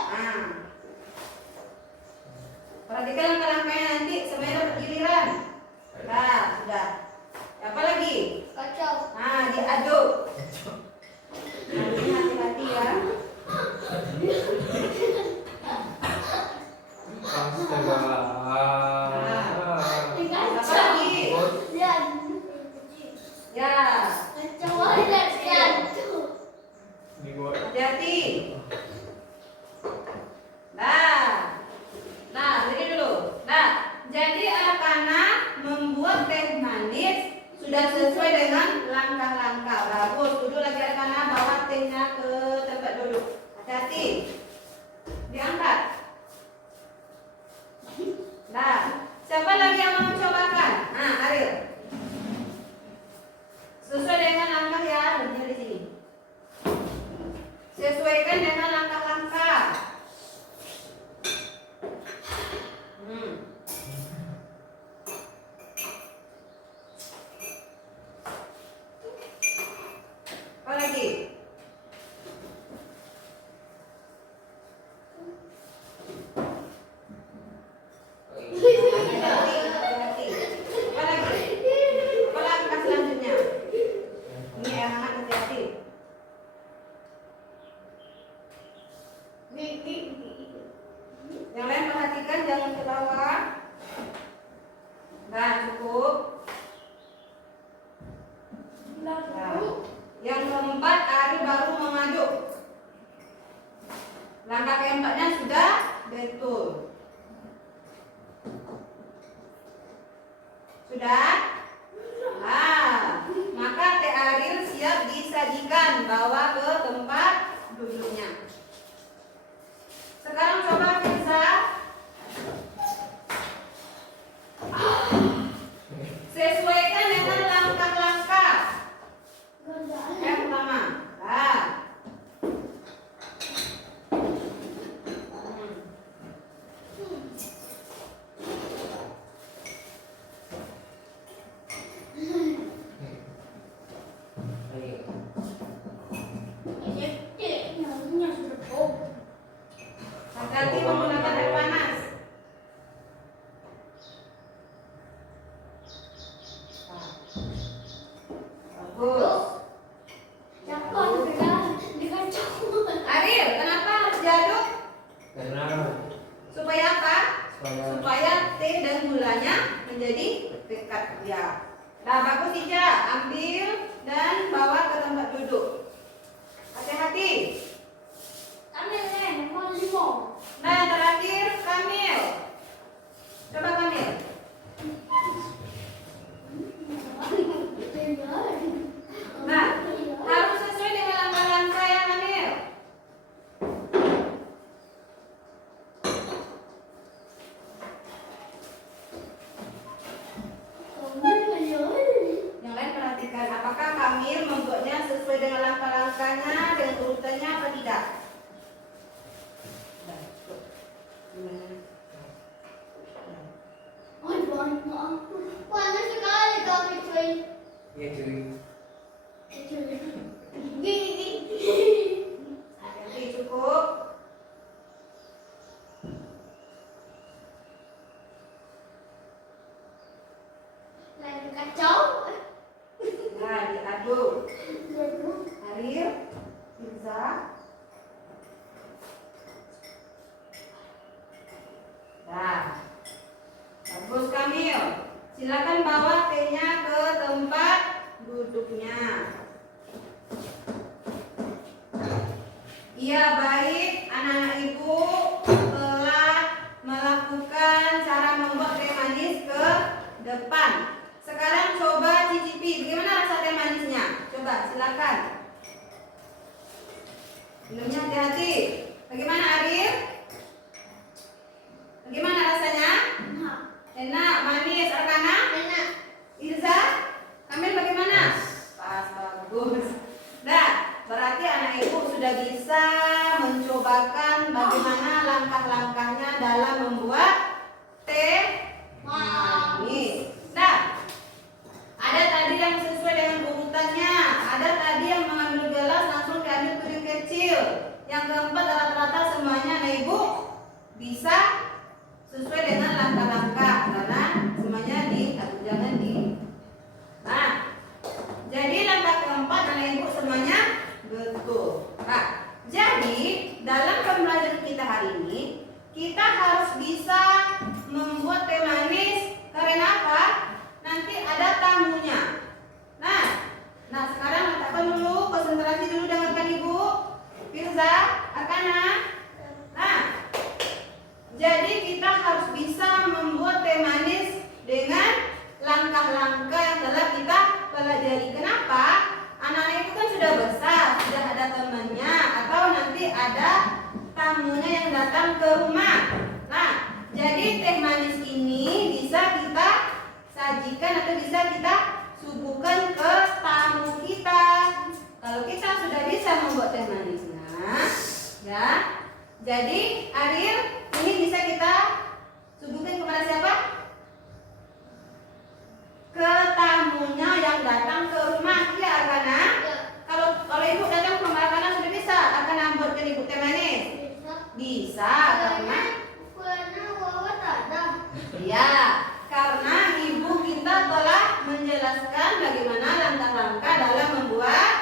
Perhatikan langkah-langkahnya nanti semuanya dapat giliran. Nah, sudah. Apa lagi? Kacau. Diaduk. Ini hati-hati ya. Astaga. Apa lagi? Lihat. Ya, Kacau. Lihat. hati-hati. Nah, ini dulu. Nah, jadi anak-anak membuat teh manis sudah sesuai dengan langkah-langkah. Bagus. Duduk lagi anak-anak, bawa tehnya ke tempat duduk. Hati-hati. Diangkat. Nah, siapa lagi yang mau mencobakan? Ariel. Sesuai dengan langkah ya, berhenti di sini. Sesuaikan dengan langkah-langkah. Apa lagi? Hati-hati. Apa lagi? Apa langkah selanjutnya? Ini anak-anak hati-hati. Yang lain perhatikan, jangan ke bawah. Nah, cukup. Nah, yang keempat, Ari baru mengaduk. Langkah keempatnya sudah betul. Sudah? Maka teh Ariel siap disajikan, bawa ke tempat duduknya. Sekarang coba Firza. Sesuaikan dengan langkah-langkah. Yang pertama. dekat dia. Nah, bagus Ija, ambil dan bawa ke tempat duduk. Hati-hati. Kamil nomor 5. Nah, yang terakhir Kamil. Coba Kamil. Nah, harus sesuai dengan langkah-langkah ya Kamil. Yang lain perhatikan apakah Kamil membuatnya sesuai dengan langkah-langkahnya, dengan urutannya apa tidak. Nah, tuh. Gimana? Panas sekali kami cuy. Ya cuy. Gini. Hati-hati, cukup. Lagi kacau. Nah, diaduk. Harir, Firza. Nah, bagus Kamil. Silakan bawa tehnya ke tempat duduknya. Iya baik, anak-anak ibu telah melakukan cara membuat teh manis ke depan. Sekarang coba cicipi, bagaimana rasa teh manisnya? Coba silakan. Minumnya hati-hati. Bagaimana Arif? Bagaimana rasanya? Enak, manis, Arkana? Enak. Irza? Kamil bagaimana? Pas, bagus. Nah, berarti anak ibu sudah bisa mencobakan bagaimana langkah-langkahnya dalam membuat teh manis. Nah, ada tadi yang sesuai dengan urutannya, ada tadi yang mengambil gelas langsung diambil piring kecil. Yang keempat rata-rata semuanya anak ibu bisa sesuai dengan langkah-langkah karena semuanya jangan di. Nah, jadi langkah keempat anak ibu semuanya betul. Nah, jadi dalam pembelajaran kita hari ini kita harus bisa membuat teh manis karena apa? Nanti ada tamunya. Nah sekarang letakkan dulu, konsentrasi dulu dengarkan ibu. Firza, Arkana. Nah, jadi kita harus bisa membuat teh manis dengan langkah-langkah yang telah kita pelajari. Kenapa? Anak-anak itu kan sudah besar, sudah ada temannya atau nanti ada tamunya yang datang ke rumah. Nah, jadi teh manis ini bisa kita sajikan atau bisa kita suguhkan ke tamu kita. Kalau kita sudah bisa membuat teh manisnya, ya. Jadi, Aril, ini bisa kita suguhkan kepada siapa? Ke tamunya yang datang ke rumah, ya Arkana? Kalau ibu datang ke rumah Arkana sudah bisa, Arkana buatkan ibu teh manis? Bisa, karena Wawa tak ada. ya, karena ibu kita telah menjelaskan bagaimana langkah-langkah dalam membuat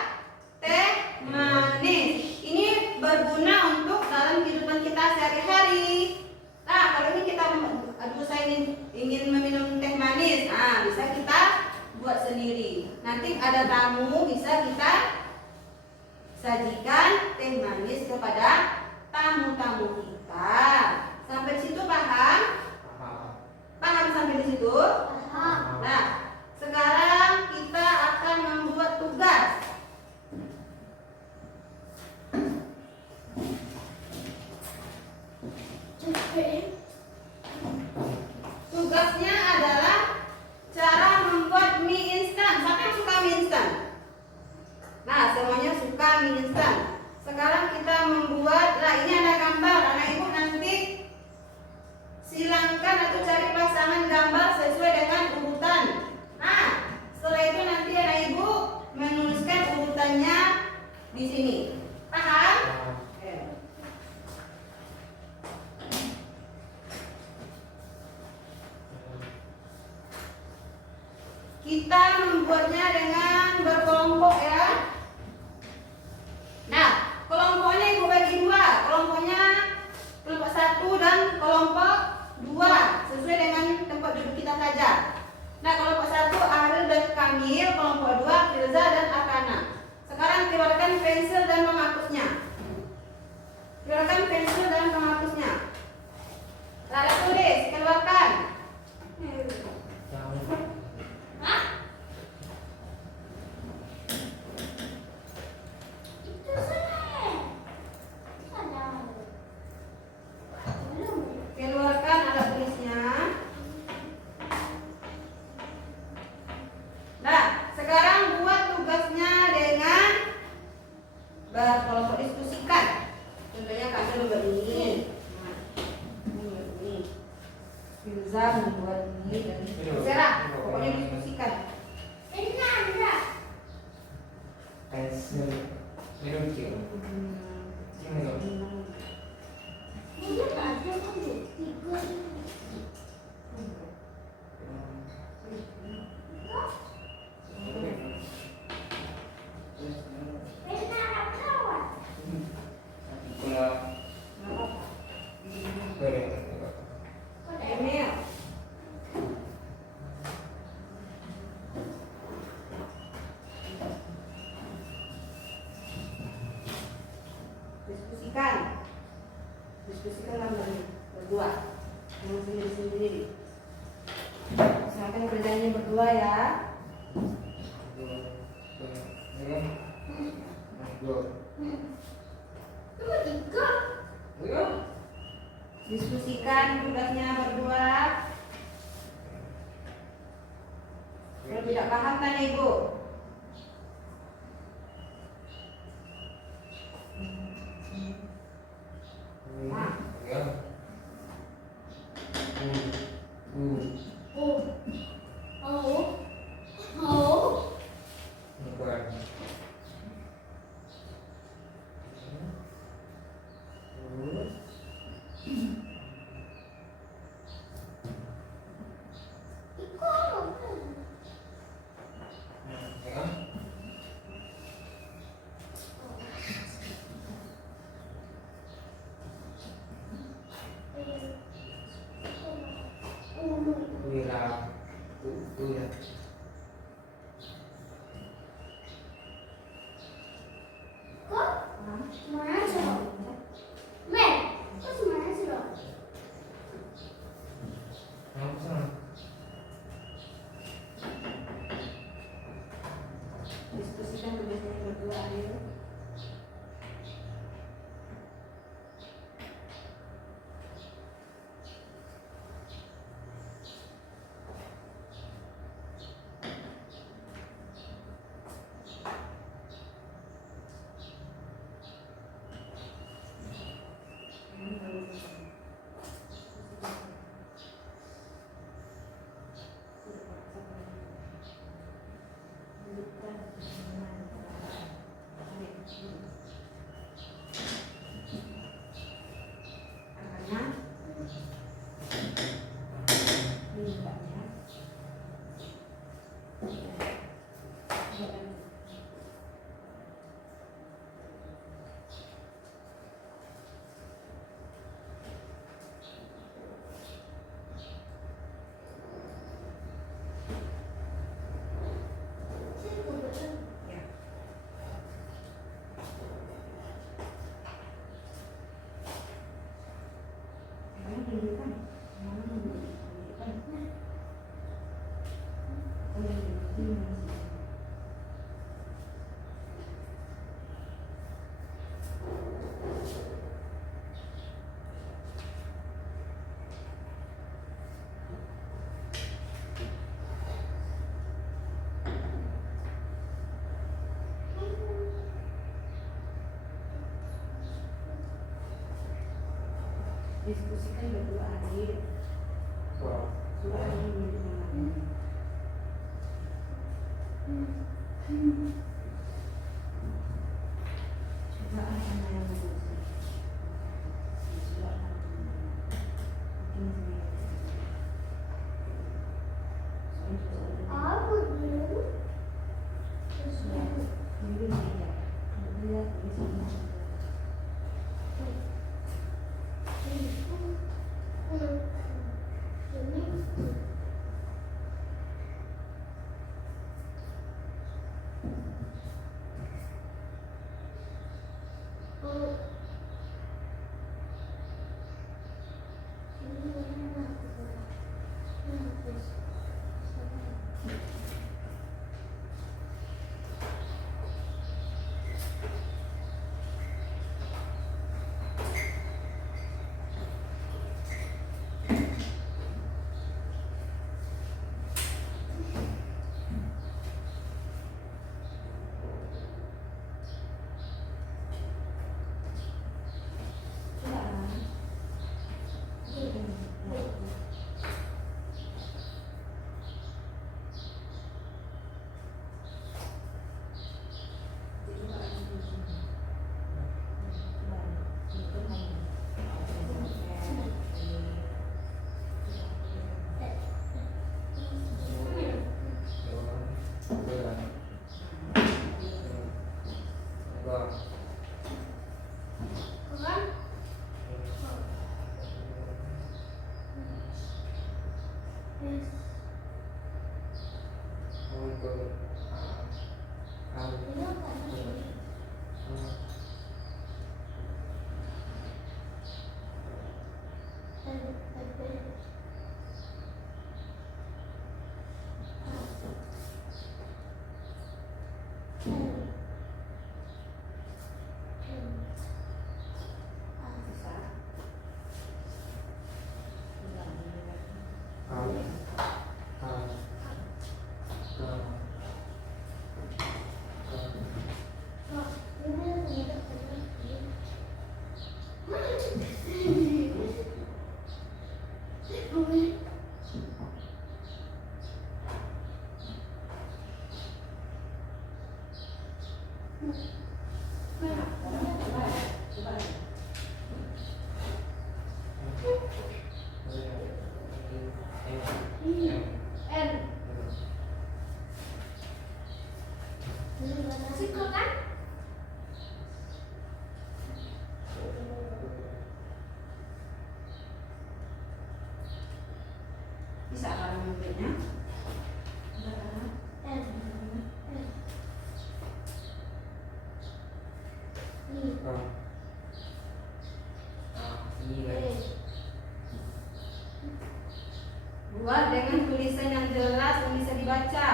teh manis. Ini berguna untuk dalam kehidupan kita sehari-hari. Nah, kalau ini kita, aduh saya ingin meminum teh manis, nah bisa kita buat sendiri. Nanti ada tamu, bisa kita sajikan teh manis kepada tamu-tamu kita. Sampai situ paham? Paham sampai di situ? Nah, sekarang kita akan membuat tugas. Tugasnya adalah cara membuat mie instan. Siapa yang suka mie instan? Nah, semuanya suka mie instan. Sekarang kita membuat, nah ini ada gambar. Anak ibu nanti silangkan atau cari pasangan gambar sesuai dengan urutan. Nah, setelah itu nanti anak ibu menuliskan urutannya di sini. Paham? Oke. Kita membuatnya dengan berkelompok ya. Nah, kelompoknya ibu bagi dua. Kelompoknya kelompok 1 dan kelompok 2 sesuai dengan tempat duduk kita saja. panggil kelompok 2 Firza dan Akana. Sekarang keluarkan pensil dan penghapusnya. Keluarkan pensil dan penghapusnya. Lalu tulis, keluarkan. Hah? Itu saya. Salah. Belum. Keluarkan alat tulisnya. Nah, sekarang buat tugasnya dengan berkelompok diskusikan. Contohnya kami membuat ini. Nah, membuat ini. Firza membuat ini dan terserah. Pokoknya diskusikan. Ini ada. pensil merukir. Ini loh. Ini ada kan tiga. Ini ada kawan. Kalau boleh. Emil. Diskusikan. Diskusikan berdua. Jangan sendiri-sendiri. Misalkan kerjanya berdua ya. Cuma tiga. Diskusikan tugasnya berdua. Kalau tidak paham tanya ibu. Oh. Oh. Oh. Semuanya sudah. Men, kok semuanya sudah? Diskusikan tugasnya berdua ayo. Diskusikan berdua aja. Sudah ini coba apa yang bagus. Apa dulu? ke kau. Ini apa? Bisa. Kau. Kau. Kau. Siko kan? Bisa kan membelinya? Buat dengan tulisan yang jelas yang bisa dibaca.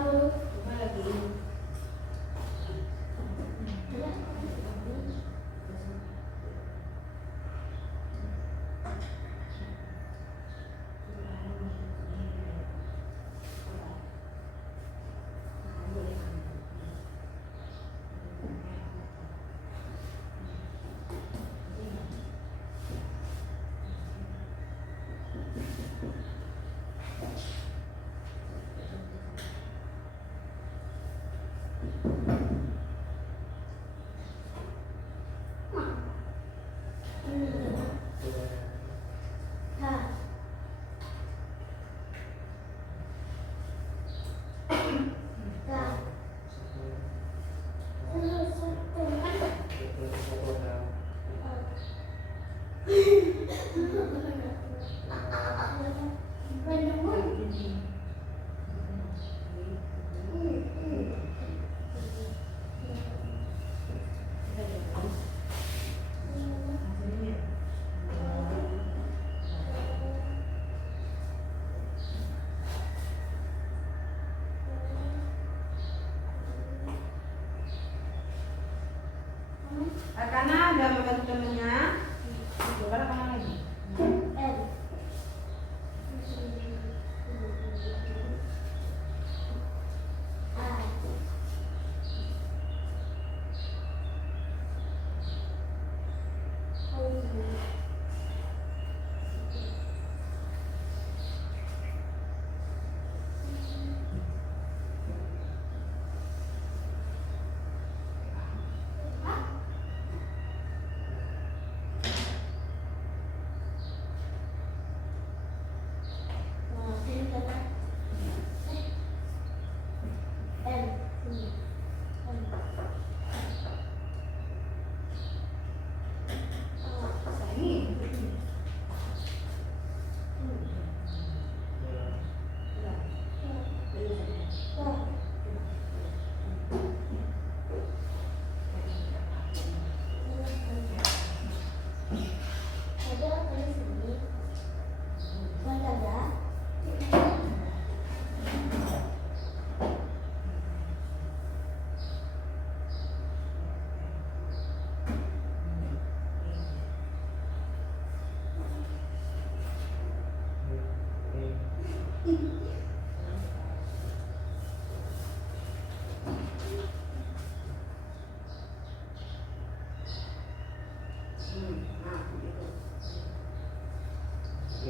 Coba lagi. Karena udah membantu temennya, coba kemana lagi?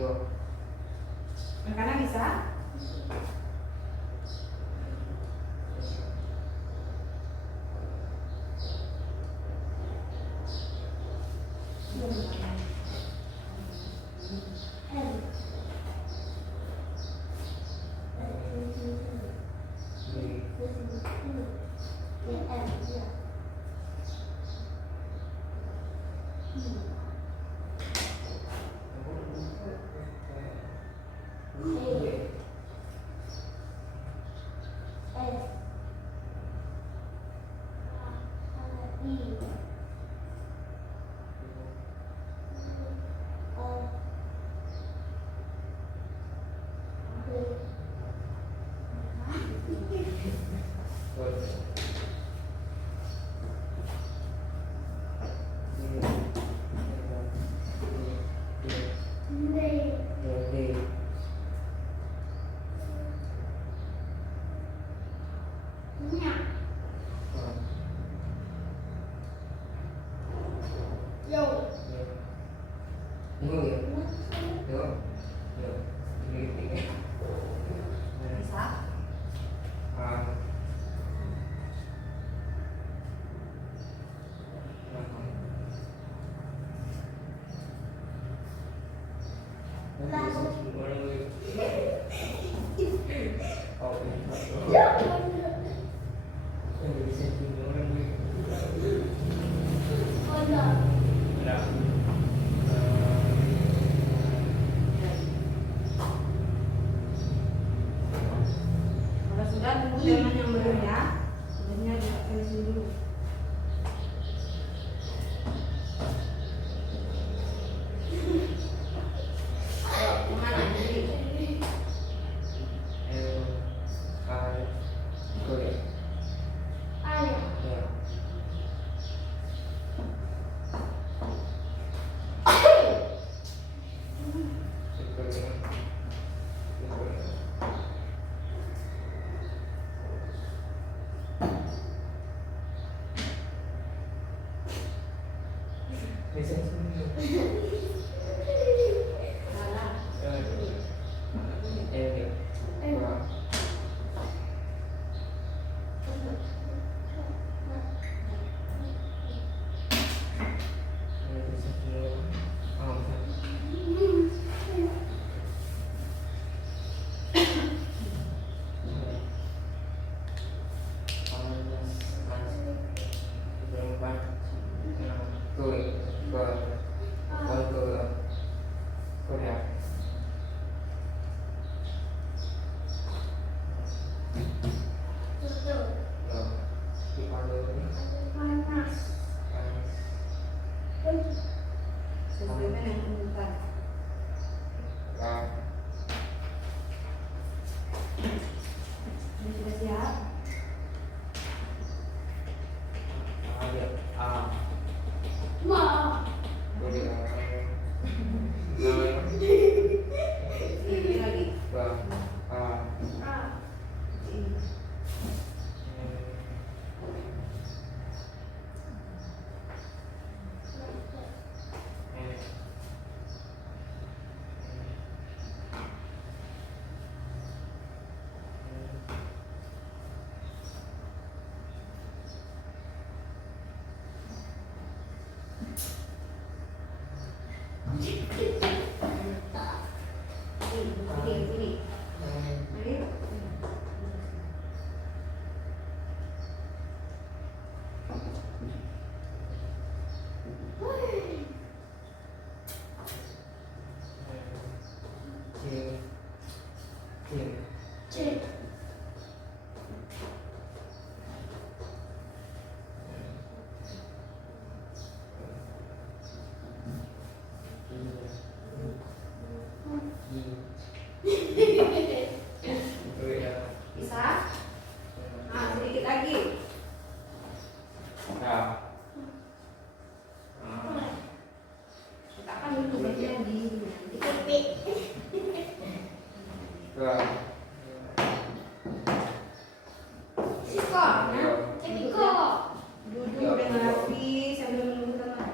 Yo. Yang kanan bisa. Bisa. Kalau sudah tunggu teman yang belum ya. Sebelumnya dipakai dulu. Ayo, kemana? Jadi. Sesuai dengan yang urutan. Ini sudah siap. Ini lagi. Ini. Ini. Mari. Bisa? Nah, sedikit lagi. Letakkan dulu bagian di nanti. Duduk dengan rapi sambil menunggu teman.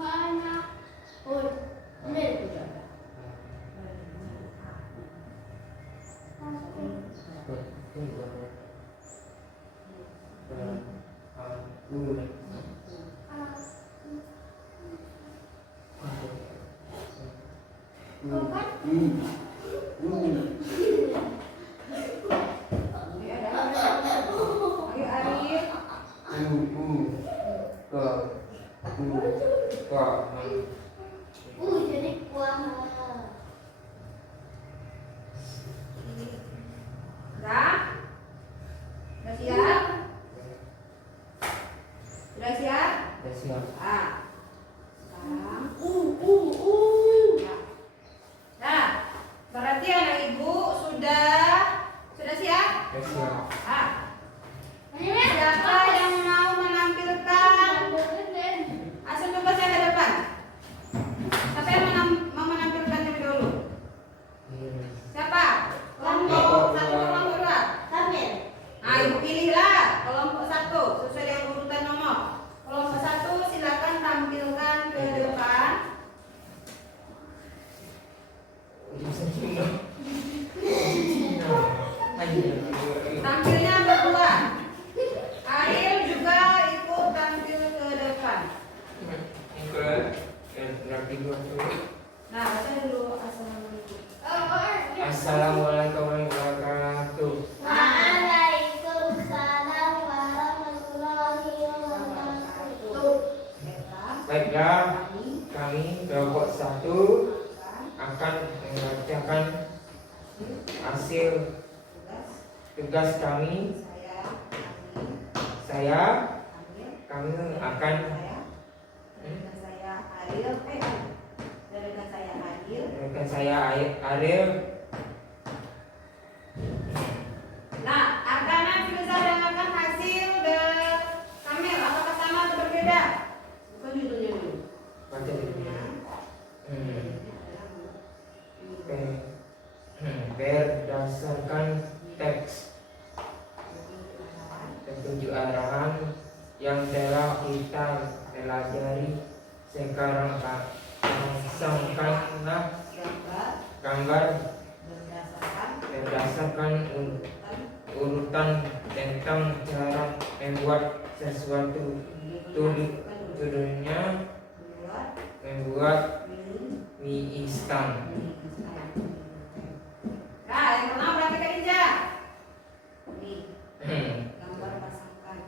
Banyak. Oh, ini sudah. Jadi kuah. Dah? Sudah siap? Sudah siap? Ah. Sekarang. Ya. Nah, berarti anak ibu sudah siap? Ah. Siapa yang mau menampilkan? Asal coba saya ke depan. Siapa yang mau menampilkan terlebih dulu? Siapa? Kelompok 1 atau kelompok 2? Sambil. Nah, ibu pilihlah kelompok 1 sesuai dengan urutan nomor. Kelompok 1 silakan tampilkan ke depan. Tampilnya berdua. Ariel juga ikut tampil ke depan. Nah, baca dulu assalamualaikum. Assalamualaikum warahmatullahi wabarakatuh. Waalaikumsalam warahmatullahi wabarakatuh. Baiklah, kami kelompok 1 akan membacakan hasil tugas kami. Kami akan dengan saya Ariel. Nah, Arkana bisa dengarkan hasil Kamil. Apakah sama atau berbeda? Bukan judulnya dulu. Baca dulu. Berdasarkan teks petunjuk arahan yang telah kita pelajari, sekarang pasangkanlah gambar berdasarkan urutan tentang cara membuat sesuatu. Tujuannya membuat mie instan. Nah, yang pertama perhatikan Inja. Nih, gambar pasangkan.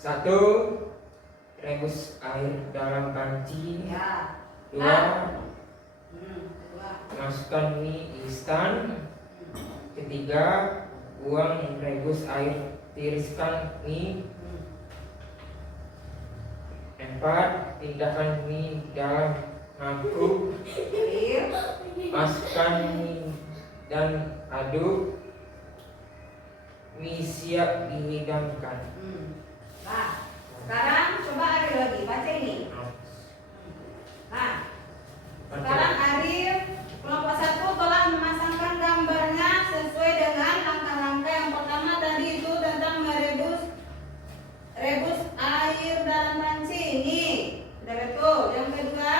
1. Rebus air dalam panci. Ya. 2. Dua. Masukkan mie instan. 3. Buang rebus air, tiriskan mie. 4. Pindahkan mie dalam mangkuk. Masukkan mie dan aduk. Mie siap dihidangkan. Nah, sekarang coba Ariel lagi baca ini. Nah, sekarang Ariel kelompok 1 telah memasangkan gambarnya sesuai dengan langkah-langkah yang pertama tadi itu tentang rebus air dalam panci. Ini sudah betul. Yang kedua,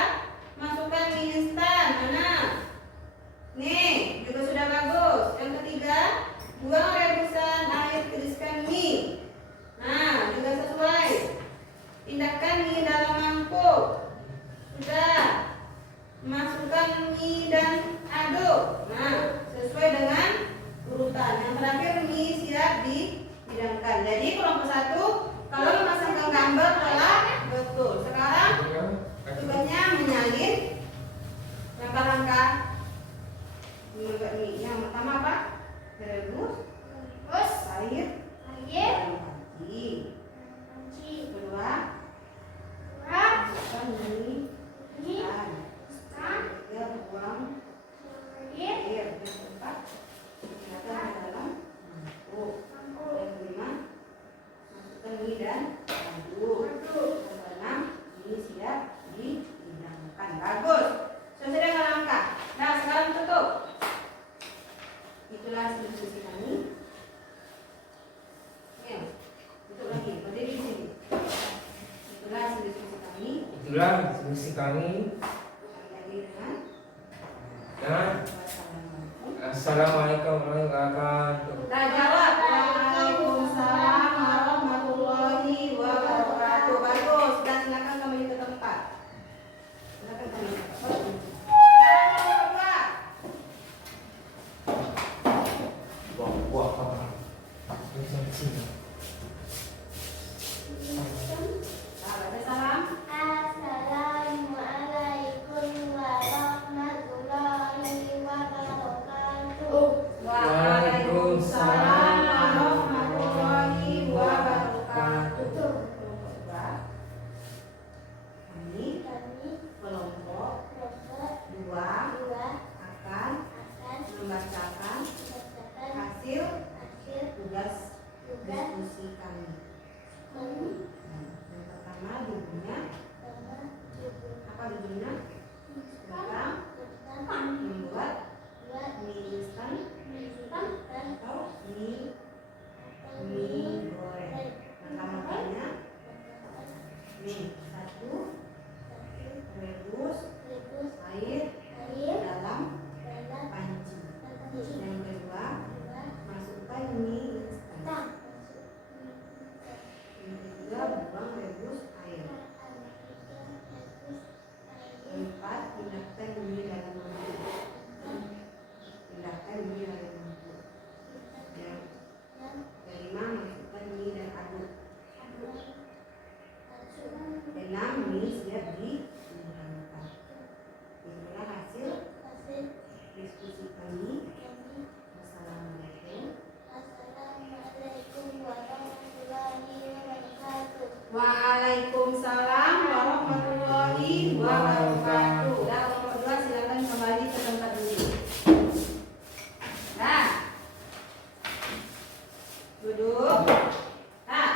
masukkan mie instan. Mana? Nih, juga sudah bagus. Yang ketiga, buang rebusan air, tiriskan mie. Nah, juga sesuai. Pindahkan mie dalam mangkuk. Sudah. Masukkan mie dan aduk. Nah, sesuai dengan urutan. Yang terakhir, mie siap dihidangkan. Jadi kelompok 1 kalau memasangkan gambar telah betul. Sekarang tugasnya menyalin langkah-langkah membuat mie. Yang pertama apa? Rebus air dalam panci. Kedua, masukkan mie instan. Ketiga, buang air. Yang keempat, pindahkan ke dalam mangkuk. Yang kelima, masukkan mie dan aduk. Yang keenam, mie siap dihidangkan. Bagus. Selesai dengan langkah. Nah, sekarang tutup. Itulah hasil diskusi kami. itulah diskusi kami. Dan Assalamualaikum warahmatullahi wabarakatuh. Nah, jawab. Waalaikumsalam warahmatullahi wabarakatuh. Bagus. Dan silakan kembali ke tempat. Silakan kembali ke tempat. Buah apa? Baca salam. Assalamualaikum warahmatullahi wabarakatuh. Waalaikumsalam warahmatullahi wabarakatuh. Kami kelompok dua akan membacakan hasil tugas diskusi kami. Yang pertama judulnya apa judulnya? Tentang membuat mie instan atau mie goreng. Langkah-langkahnya nih, 1, rebus air dalam panci. Yang kedua, masukkan mie instan. Yang ketiga, buang rebus air. 4, pindahkan mie dalam mangkuk. Pindahkan mie dalam mangkuk. Yang kelima, masukkan mie dan aduk. 6, mie siap dihidangkan. Itulah hasil diskusi kami. Assalamualaikum. Waalaikumsalam warahmatullahi wabarakatuh. Dan nomor 2 silakan kembali ke tempat duduk. Nah, duduk. Nah,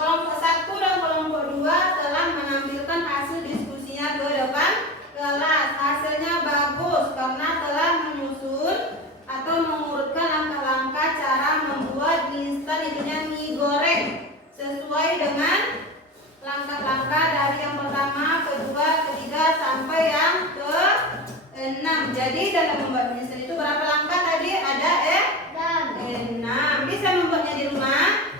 kelompok 1 dan kelompok 2 telah menampilkan hasil diskusinya ke depan kelas. Hasilnya bagus karena telah menyusun atau mengurutkan langkah-langkah cara membuat mie instan, itunya mie goreng, sesuai dengan langkah-langkah dari yang pertama, kedua, ketiga sampai yang ke-6. Jadi dalam membuat mie instan itu berapa langkah tadi? Ada 6. Bisa membuatnya di rumah?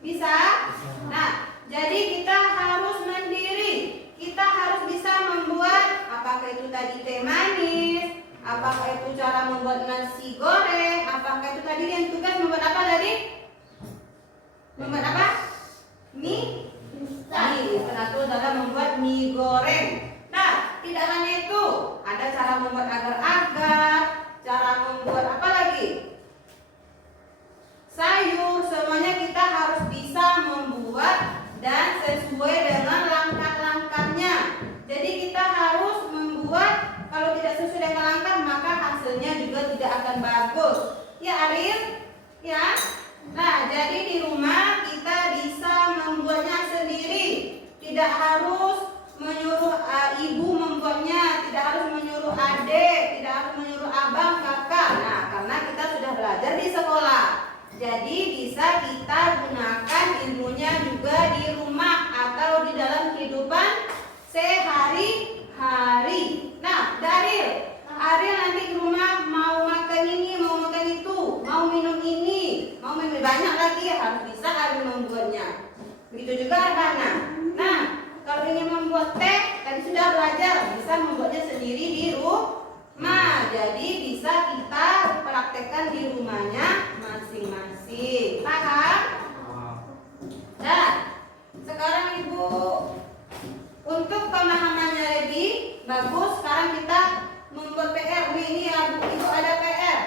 Bisa? Nah, jadi kita harus mandiri. Kita harus bisa membuat, apakah itu tadi teh manis, apakah itu cara membuat nasi goreng, apakah itu tadi yang tugas membuat apa tadi? Membuat apa? Mie instan atau dalam membuat mie goreng. Nah, tidak hanya itu, ada cara membuat agar-agar, cara membuat apa lagi? Sayur, semuanya kita harus bisa membuat dan sesuai dengan langkah-langkahnya. Jadi kita harus membuat, kalau tidak sesuai dengan langkah maka hasilnya juga tidak akan bagus. Ya Arif? Ya? Nah, jadi di rumah kita bisa membuatnya sendiri. Tidak harus menyuruh ibu membuatnya, tidak harus menyuruh adik, tidak harus menyuruh abang, kakak. Nah, karena kita sudah belajar di sekolah. Jadi bisa kita gunakan ilmunya juga di rumah atau di dalam kehidupan sehari-hari. Nah, Ariel nanti di rumah mau makan ini, mau makan itu, mau minum ini, mau minum banyak lagi, harus bisa Ariel membuatnya. Begitu juga Hana. Nah, kalau ingin membuat teh, tadi sudah belajar, bisa membuatnya sendiri di rumah. Jadi bisa kita praktekkan di rumahnya masing-masing. Paham? Nah, sekarang Ibu, untuk pemahamannya lebih bagus, sekarang kita membuat PR. Ini Ibu ada PR.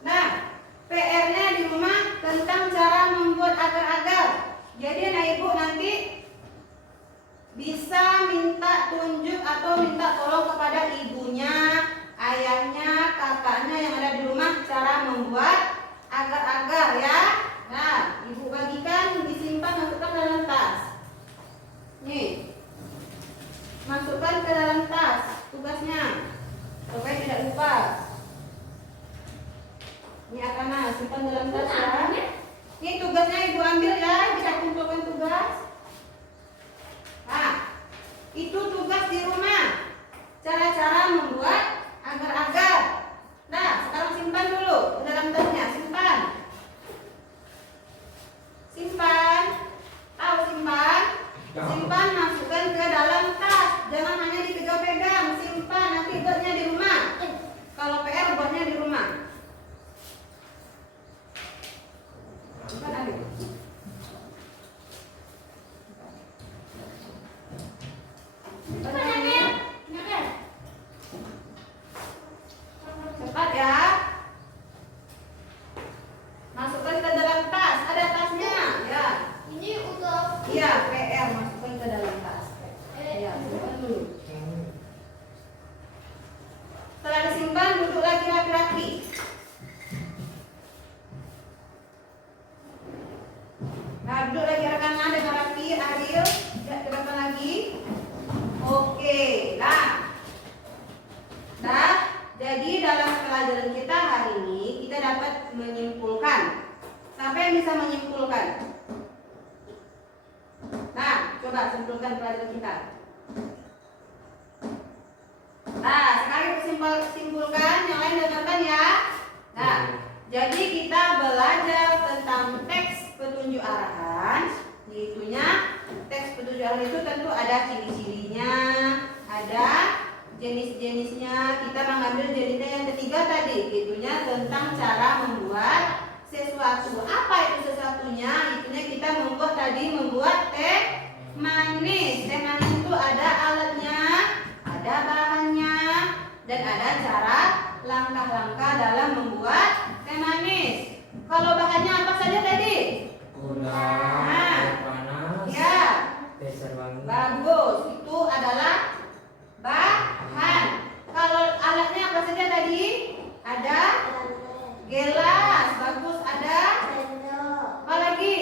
Nah, PR-nya di rumah tentang cara membuat agar-agar. Jadi anak Ibu nanti bisa minta tunjuk atau minta tolong kepada ibunya, ayahnya, kakaknya yang ada di rumah cara membuat agar-agar ya. Nah, Ibu bagikan, disimpan, masukkan dalam tas. Nih, masukkan ke dalam tas tugasnya supaya tidak lupa. Ini akan simpan dalam tas ya. Ini tugasnya Ibu ambil ya, bisa kumpulkan tugas. Nah, adalah cara membuat agar-agar. Nah, sekarang simpan dulu ke dalam tasnya, simpan. Simpan. Tahu simpan? Simpan, masukkan ke dalam tas. Jangan hanya dipegang-pegang, simpan. Nanti buatnya di rumah. Kalau PR buatnya di rumah. Simpan adik. Cepat ya. Masukkan ke dalam tas. Ada tasnya, ya. Ini udah Iya, PR masukkan ke dalam tas. Ya, simpan dulu. Setelah disimpan, duduk lagi rapi-rapi. Nah, duduk lagi rekan-rekan dengan rapi. Ariel, ya, ke depan lagi. Oke, nah, jadi dalam pelajaran kita hari ini kita dapat menyimpulkan. Siapa yang bisa menyimpulkan? Nah, coba simpulkan pelajaran kita. Nah, sekali simpulkan, yang lain dengarkan ya. Nah, jadi kita belajar tentang teks petunjuk arahan. Itunya, teks petunjuk arahan itu tentu ada ciri-cirinya, ada jenis-jenisnya. Kita mengambil jenisnya yang ketiga tadi, itunya tentang cara membuat sesuatu. Apa itu sesuatunya? Itunya kita membuat teh manis. Teh manis itu ada alatnya, ada bahannya, dan ada cara langkah-langkah dalam membuat teh manis. Kalau bahannya apa saja tadi? Gula, air panas, Ya, teh serwangi. bagus. Itu adalah bahan. Kalau alatnya apa saja tadi? Ada gelas, bagus. Ada apa lagi?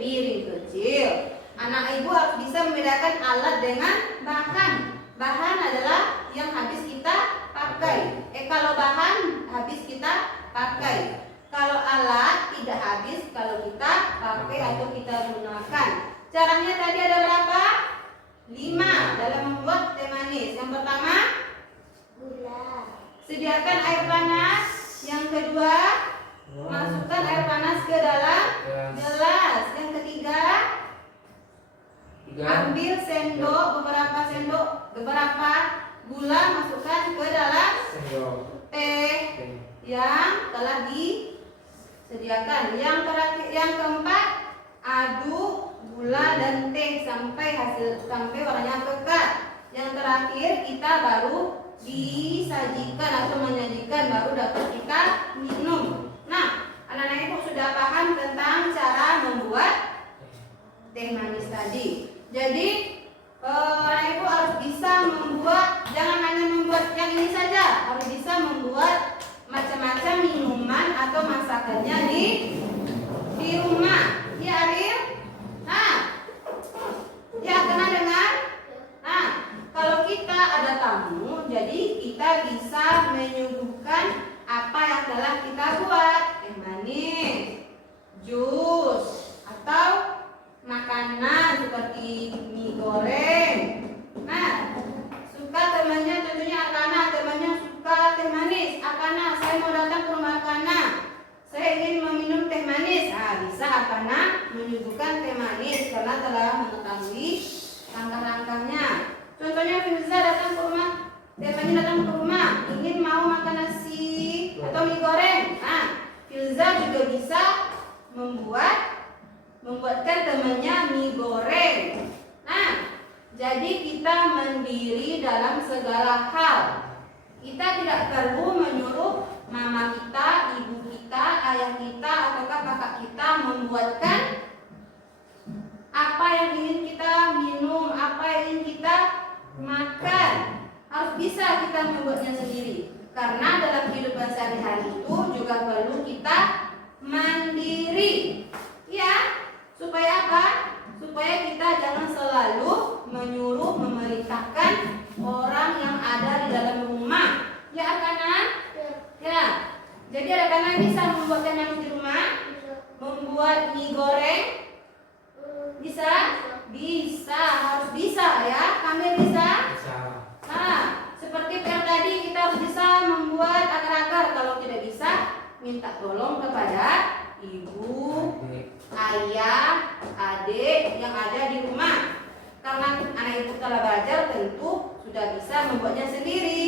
Piring kecil. Anak ibu harus bisa membedakan alat dengan bahan. Bahan adalah yang habis kita pakai. Kalau bahan habis kita pakai. Kalau alat tidak habis kalau kita pakai atau kita gunakan. Caranya tadi ada berapa? 5 dalam membuat teh manis. Yang pertama, sediakan air panas. Yang kedua, masukkan air panas ke dalam gelas. Yang ketiga, ambil beberapa gula masukkan ke dalam sendok teh yang telah disediakan. Yang terakhir, yang keempat, aduk gula dan teh sampai warnanya pekat. Yang terakhir kita baru disajikan atau menyajikan, baru dapat kita minum. Nah, anak-anak ibu sudah paham tentang cara membuat teh manis tadi. Jadi anak ibu harus bisa membuat, jangan hanya membuat yang ini saja, harus bisa membuat macam-macam minuman atau masakannya di rumah. Ya, Ariel? Nah, ya, kena dengar? Nah, kalau kita ada tamu, jadi kita bisa menyuguhkan apa yang telah kita buat. Teh manis, jus, atau makanan seperti mie goreng. Nah, suka temannya, tentunya Akana, temannya suka teh manis. Akana, saya mau datang ke rumah Akana, saya ingin meminum teh manis. Nah, bisa Akana menyuguhkan teh manis karena telah mengetahui langkah-langkahnya. Contohnya Firza datang ke rumah, temannya datang ke rumah, ingin mau makan nasi atau mie goreng. Nah, Firza juga bisa membuatkan temannya mie goreng. Nah, jadi kita mandiri dalam segala hal. Kita tidak perlu menyuruh mama kita, ibu kita, ayah kita, ataukah kakak kita membuatkan apa yang ingin kita minum, apa yang ingin kita makan. Harus bisa kita membuatnya sendiri. Karena dalam kehidupan sehari-hari itu juga perlu kita mandiri. Ya, supaya apa? Supaya kita jangan selalu menyuruh, memerintahkan orang yang ada di dalam rumah. Ya, Kanan? Ya. Jadi anak-anak bisa membuat manis di rumah? Membuat mie goreng? Bisa? Bisa, harus bisa ya. Kami bisa? bisa. Nah, seperti PR tadi kita harus bisa membuat agar-agar. Kalau tidak bisa, minta tolong kepada ibu, ayah, adik yang ada di rumah. Karena anak ibu telah belajar tentu sudah bisa membuatnya sendiri.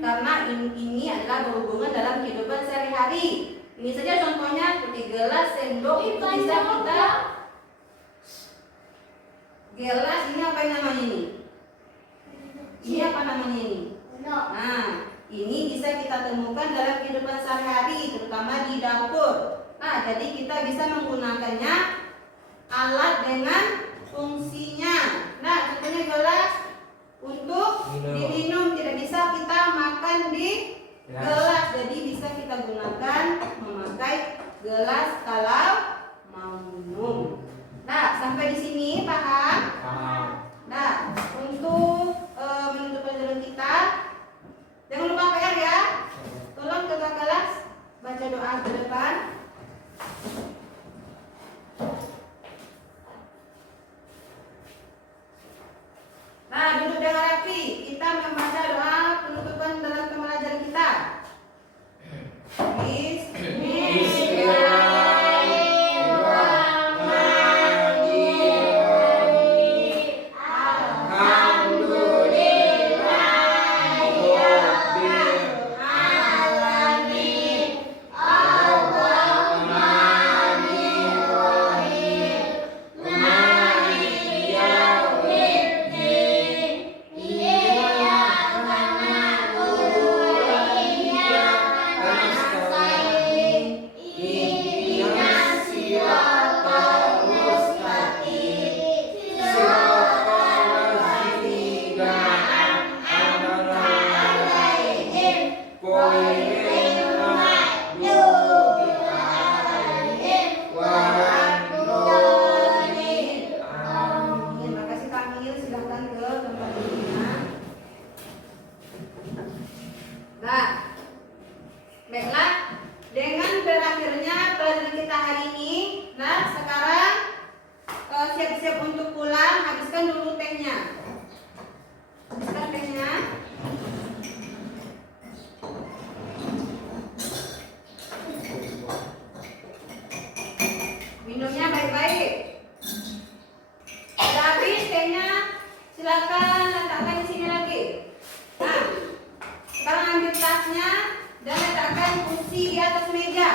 Karena ini adalah berhubungan dalam kehidupan sehari-hari. Ini saja contohnya seperti gelas, sendok itu bisa kita. Gelas ini apa yang namanya ini? Ini apa namanya ini? Nah, ini bisa kita temukan dalam kehidupan sehari-hari, terutama di dapur. Nah, jadi kita bisa menggunakannya alat dengan fungsinya. Nah, contohnya gelas untuk diminum, tidak bisa kita makan di gelas, jadi bisa kita gunakan memakai gelas kalau mau minum. Nah, sampai di sini paham? Nah, untuk menutup pelajaran kita, jangan lupa PR ya. Tolong kakak kelas baca doa ke depan. Nah, duduk dengan rapi. Kita membaca doa penutupan dalam pembelajaran kita. Siap-siap untuk pulang, habiskan dulu tehnya. Habiskan tehnya. Minumnya baik-baik. Sudah habis tehnya, silakan letakkan di sini lagi. Nah, sekarang ambil tasnya dan letakkan kursi di atas meja.